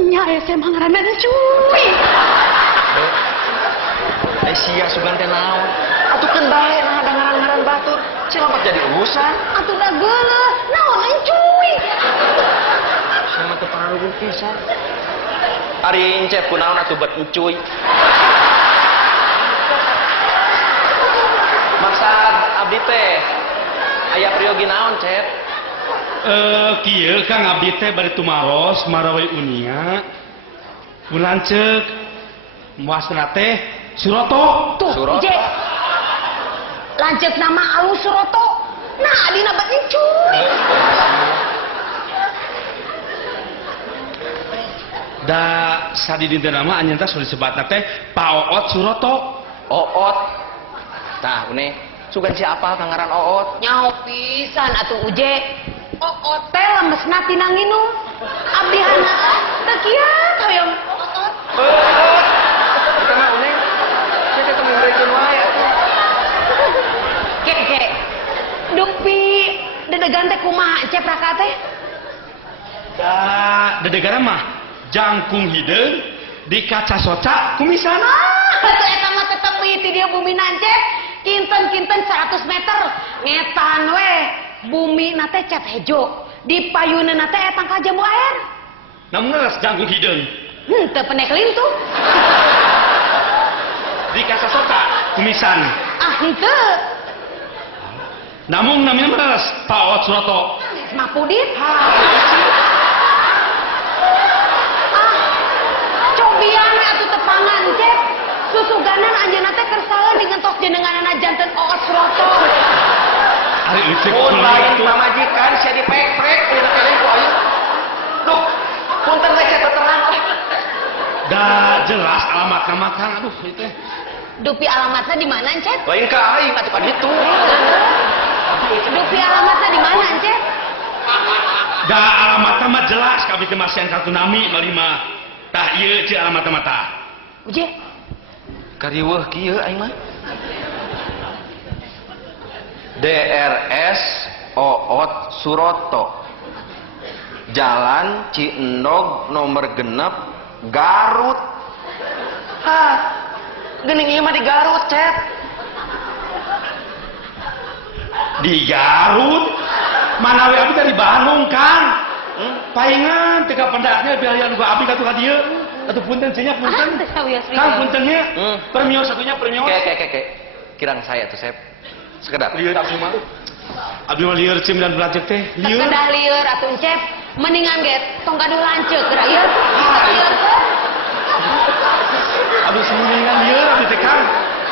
Nya ieu teh mah ngaranna cuy. Sia sugan teh naon? Atukeun bae nah ada ngaran-ngaran batur. Cilobat jadi urusan. Atuh da geuleuh, naon encuy. Sama teu pangaruh pisan. Ari Cep kunaon atuh bet encuy? Maksud abdi teh aya priogi naon Cep? Kieu Kang abdi teh bari tumaros marawai unia. Mun lanceuk muasna teh Suroto. Tuh, Suroto. Ije. Lanceuk nama alus Suroto. Nah, adina bet encuy. Da sadi dinten nama anjeun teh disebatna teh Pak Oot Suroto. Oot. Tah, une sugan siapa kangaran Oot? Nyaho pisan atuh uje. Oot teh lemesna tina nginum. Abdi hana teu kieu hoyong Oot. Kita mah une. Kita teh mengeurekeun wae atuh. Kek. Dupi dedegan teh kumaha Cep raka teh? Da dedegana mah jangkung hideung di kaca soca kumisana. Atuh eta mah tetep ti dia bumi nancep. Kinten-kinten 100 meter. Ngetan we. Bumi nate cat hejo. Di payuneuna teh eta ka jambu air. Namun ngeres jangkung hideung. Teu penek lintuh. Di di kasasota kumisan. Ah, henteu. Namun namanya mas Pak Ot Suroto. Mah Pudit. Cobian atuh tepangan cek. Susuganan anjeunna teh keur salah digentos jenenganana janten Oot Suroto. Ari ecek Mun lain pamajikan sia dipek-pek dina kene ku ayu. Duh, punten we cek terang. Da jelas alamat nama Kang, aduh itu. Dupi alamatnya di mana, Cep? Lain ka aing atuh ka ditu. Dupi alamatnya di mana, Cep? Da alamat nama jelas kabeh kemasian kartu nami malima. Tah ieu ceu alamat nama tah. Uje. Kariweuh kieu aing mah. DRS Oot Suroto. Jalan Ciendog nomor genep Garut. Hah. Geuning ieu mah di Garut, Cep. Di Garut? Mana we abdi dari Bandung, Kang? Paingan teu ka pendaknya biaya nu abdi ka dieu. Atuh punten cenah punten. Kang puntennya. Permios satunya permios. Ke. Kirang saya tuh, Cep. Sekedap. Lieur atuh mah. Abdi mah lieur cim dan belajar teh. Lieur. Kedah lieur atuh, Cep. Mendingan ge tong gaduh lanceuk geura ieu. Lieur teh. Abdi semuanya lieur abdi teh Kang.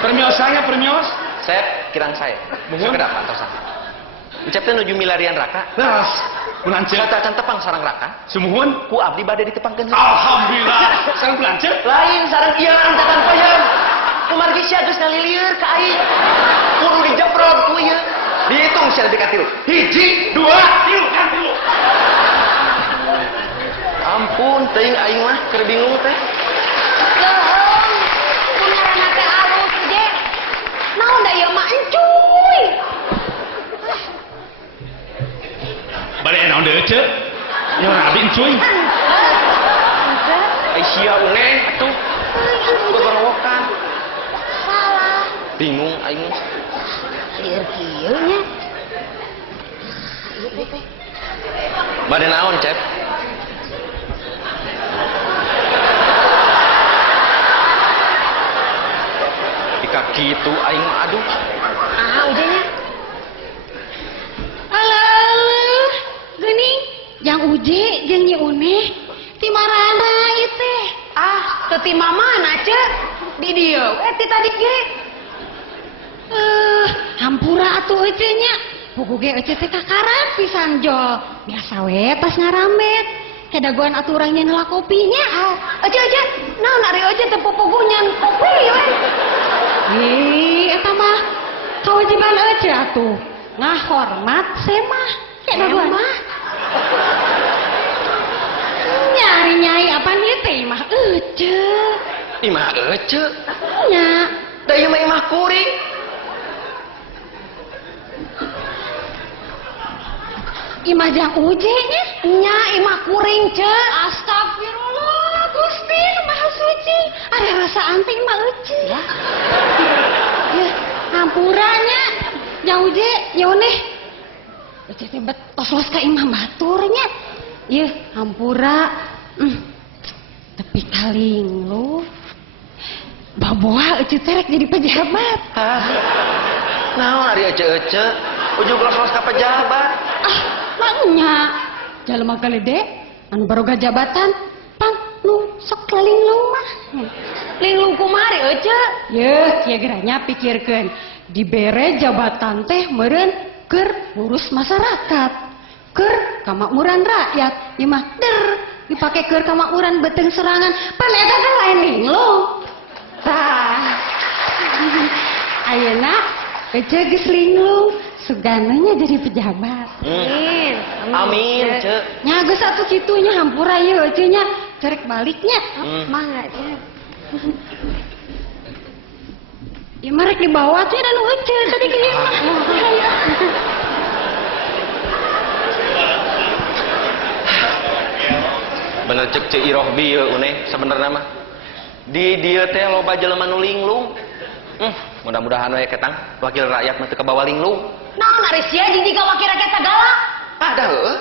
Permiosanya permios. Cep, kirang saya. Mohon. Sekedap antosan. Cep teh nuju milarian raka. Beres. Mun anceu Saya akan tepang sarang raka. sumuhun. Ku abdi bade ditepangkeun. Alhamdulillah. Sareng belanceu. Lain sarang ieu ancakan peuyeum. Kumargi sia geus ngalilieur ka aing. Kudu dijeprot ku ieu. Dihitung sia dekat tilu. 1, 2, 3 kan tilu. Ampun, teuing aing mah keur bingung teh. Leung. Punyaranna teh alus, Uje. Naon da ieu mah encuy. Bade naon deui ceu? Ya abdi encuy. Ai sia uneh atuh. Gogorowokan. Salah. Bingung aing. Lieur kieu nya. Bade naon, Cep? Jika kitu aing mah aduh. Ah, Uje nya. Alah, geuning yang Uje jeung Nyi Uneh ti marana ieu teh. Ah, teu ti mamana, Cek. Di dieu we ti tadi ge. Hampura atuh Ece nya. Pugu ge Ece teh kakaran pisan jol. Biasa we pas ngaramet. Kedaguan atuh urang nyen heula kopinya. Ece, naon ari Ece teh pupugu nyen kopi we. Eta mah kewajiban Ece atuh. Ngahormat semah. Kedaguan mah. Nyari-nyai apa nih teh mah Ece. Imah Ece. Nya. Da ieu mah imah kuring. Imah jang Uje nya. Nya imah kuring, Cek. Astagfirullah, Gusti Maha Suci. Ada rasa anting mah Ece. Ya. Hampuranya. Jang Uje, Yoneh. Ece teh betos ka imah baturnya. Ieu hampura. Tapi kaling lu. Baboa Ece terek jadi pejabat. Hah? Naon ari Ece? Ujug los-los ka pejabat. Ah, nanya. Jalema galede anu baroga jabatan pan nu sok linglung mah. Linglung kumari Ece? Yeuh, kieu geranya pikirkeun. Dibere jabatan teh meureun keur ngurus masyarakat. Keur kamakmuran rakyat. Ieu mah dipake keur kamakmuran beuteung serangan. Pan eta teh lain linglung. Tah. Ayeuna Ece geus linglung. Sugananya jadi pejabat. Amin, Cek. Nya geus atuh kitunya hampura ieu Ece nya cerek baliknya. Mangga Cek. Ya marek dibawa teh dan Ece tadi ke ieu. Bener cek Cek Iroh bieu uneh sebenarnya mah. Di dieu teh loba jelema nu linglung. Mudah-mudahan we ketang wakil rakyat mah teu kabawa linglung. Naon ari sia jiji ka wakil rakyat sagala? Ada heueuh.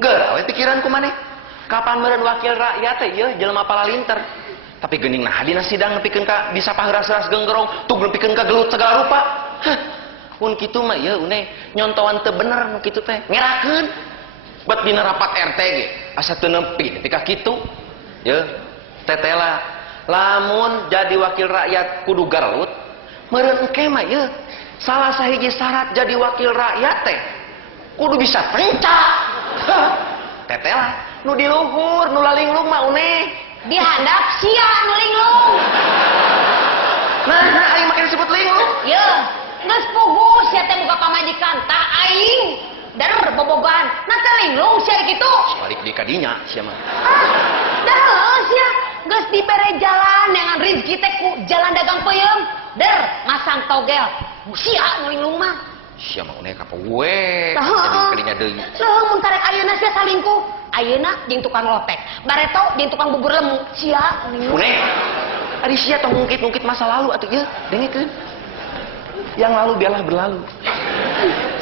Geura we pikiran ku maneh. Kapan meureun wakil rakyat teh ieu jelema palalinter. Tapi geuning nah dina sidang nepikeun ka bisa paheras-heras genggerong, tug nepikeun ka gelut segala rupa. Hah. Mun kitu mah ieu une nyontohan teu bener nu kitu teh. Ngerakeun. Bet dina rapat RT ge asa teu nempi nepi ka kitu. Ye, tetela lamun jadi wakil rakyat kudu garlut, meureun engke mah ieu salah sahiji syarat jadi wakil rakyat teh kudu bisa pencak. Tetela nu di luhur nu lalinglung mah une Di handap sia nu linglung. nah aing makin disebut linglung. Ye, geus puguh sia teh boga pamajikan tah aing dar bobogan. Na teh linglung sia kitu. Balik di kadinya sia mah. Dah heuh sia geus dibere jalan dengan rezeki teh ku jalan dagang peuyeum. Der masang togel. Sia nu linglung mah. Sia mah une kapoe. Tah Jadi heuh. kadinya deui. Leuh mun karek ayeuna sia salingkuh. Ayeuna jeung tukang lotek, bareto jeung tukang bubur lemu. Sia nu linglung. Une. Ari sia tong ngungkit-ngungkit masa lalu atuh ieu, dengekeun. Yang lalu biarlah berlalu.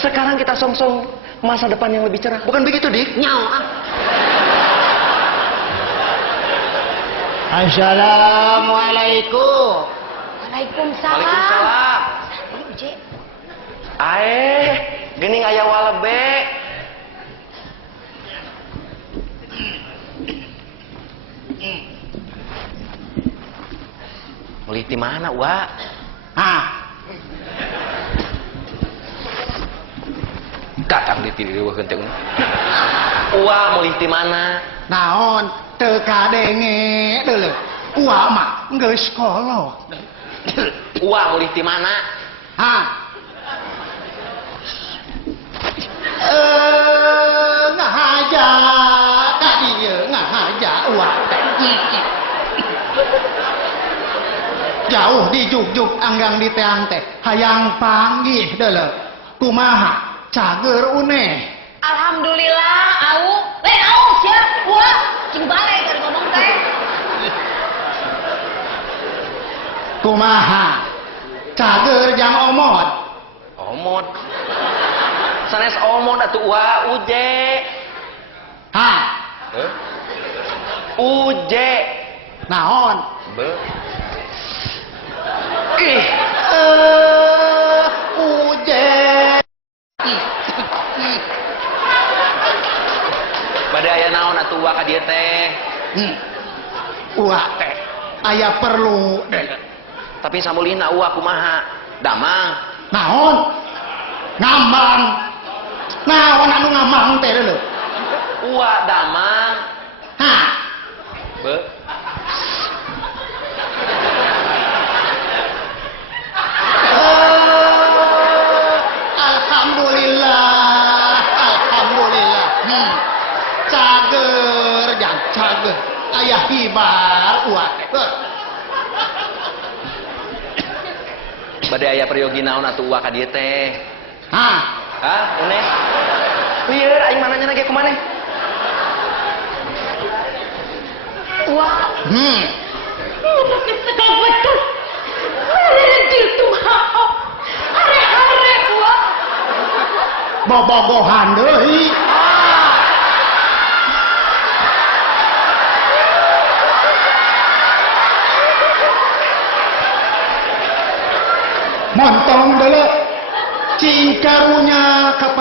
Sekarang kita song-song masa depan yang lebih cerah. Bukan begitu, Dik? Nyaho ah. Assalamualaikum. Waalaikumsalam. Waalaikumsalam. Uje. Geuning aya walebe. Meuli di mana, Wa? Kakang ditilueuheun teh. Wa meuli di mana? Naon teu kadenge deuleu. Uwa mah geus kolot. Wa meuli di mana? Ngahaja ka dieu ngahaja uwa teh. Jauh di juk-juk anggang di teang teh hayang panggih deuleu. Kumaha cager une. Alhamdulillah au. Lain au sia. Wah, cing bale keur ngomong teh. Kumaha cager jang omot. Omot. Sanes omot atuh Wa uje. Uje. Naon? Be. Uje. Bade aya naon atuh Wa ka dieu teh? Uwa teh aya perlu deh. Tapi samulina Wa kumaha? Damang. Naon? Ngambang. Naon anu ngambang teh deuleu? Wa damang. Be. Alhamdulillah. Cager jang cager. Aya hibar uwa teh. Bade aya peryogi naon atuh Wa ka dieu teh? Une? Lieur aing mananya ge kumaneh? Wah. Tegal betul. Gitu hao. Are-are wah. Bobogohan deui. Montong deuleu. Cing karunya ka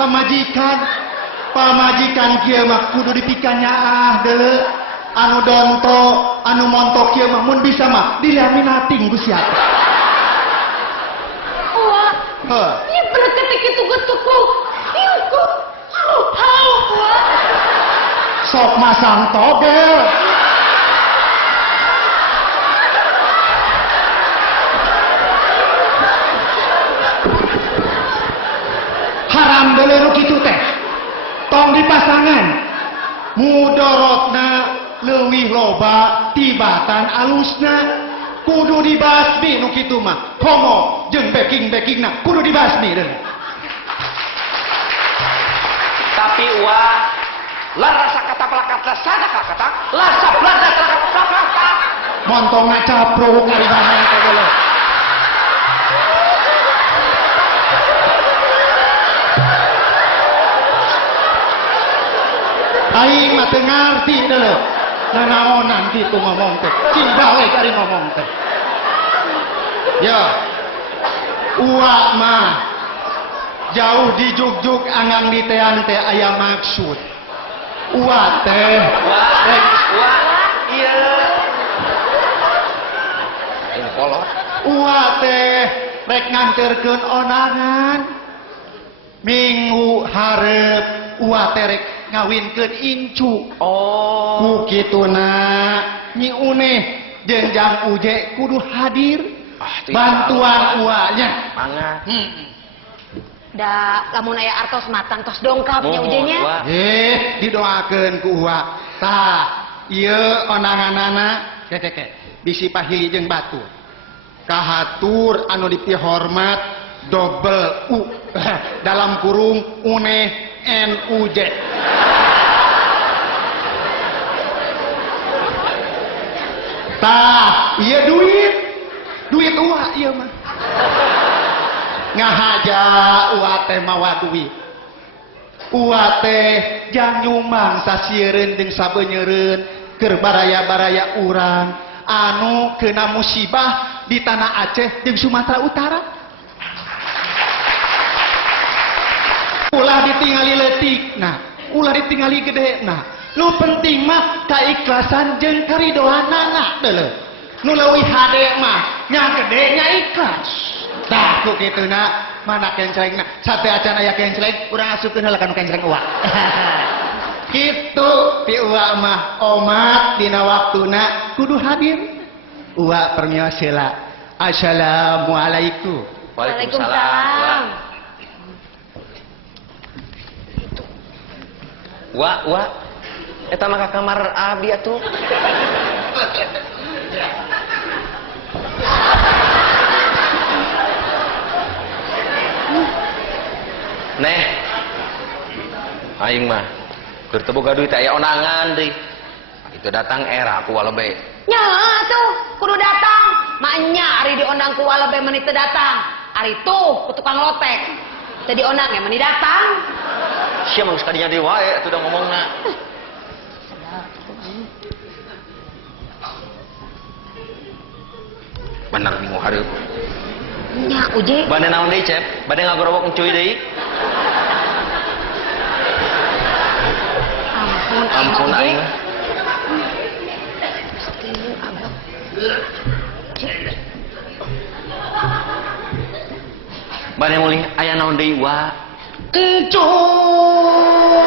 pamajikan kieu mah kudu dipikan nyaah deuleu. Anu donto anu montok kieu mah mun bisa mah dilaminating ku sia teh. Wah. Ieu bener ketik itu getuku. Ieu ku hau wah. Sok masang togel. Haram deuleu nu kitu teh. Tong dipasangan. Mudorotna leuwih loba tibatan alusna. Kudu dibasmi nu kitu mah. Komo jeung backing-backingna kudu dibasmi deuleu. Tapi Wa larasa kata pelakata sadaka kata lasa blada kata. Montongna capruk ari bahan teh deuleu. Aing mah teu ngarti deuleu. Nanaonan gitu ngomong teh. Cing bae ari ngomong teh. Ya. Uak mah jauh di jugjug angang di tean teh aya maksud. Uak teh. Wah, iya. Ini kolot. Uak teh rek nganterkeun onangan. Minggu hareup uak teh rek ngawinkeun incu. Oh. Ku kituna Nyi Uneh jeung Jang Uje kudu hadir. Bantuan uaknya. Mangga. Da lamun aya artos matang tos dongkapnya ujenya. Didoakeun ku uak. Tah, ieu onanganana keke bisi pahili jeung batur. Kahatur anu dipihormat double U dalam kurung Uneh NUJ. Tah, ieu duit uak ieu mah. Ngahaja uak teh mawa duit. Uak teh jang nyumbang sasiereun jeung sabeunyereun keur baraya-baraya urang anu kena musibah di tanah Aceh jeung Sumatera Utara. Ulah ditingali leutikna, ulah ditingali gedena. Nu penting mah kaikhlasan jeung karidoanana deuleu. Nu leuwih hade mah nya gede nya ikhlas. Tah ku kituna mana kencelengna. Sate acan aya kenceleng urang asukeun heula kana kenceleng uak. Kitu ti uak mah omat dina waktuna kudu hadir. Uak permios heula. Assalamualaikum. Waalaikumsalam. Wak, eta mah ka kamar abdi atuh. Neh. Aing mah keur teu boga duit aya onangan deui. Itu datang era ku walebe. Nya tuh kudu datang. Maknya ari diondang ku walebe meuni teu datang. Ari tuh ku tukang lotek. Teu diondang meuni datang. Sia mah geus kadinya deui wae atuh da ngomongna. Benar bingung hareup. Nya uje. Bade naon deui, Cep? Bade ngagorowok encuy deui. Ampun aing. Bade mulih aya naon deui wa? Encuy.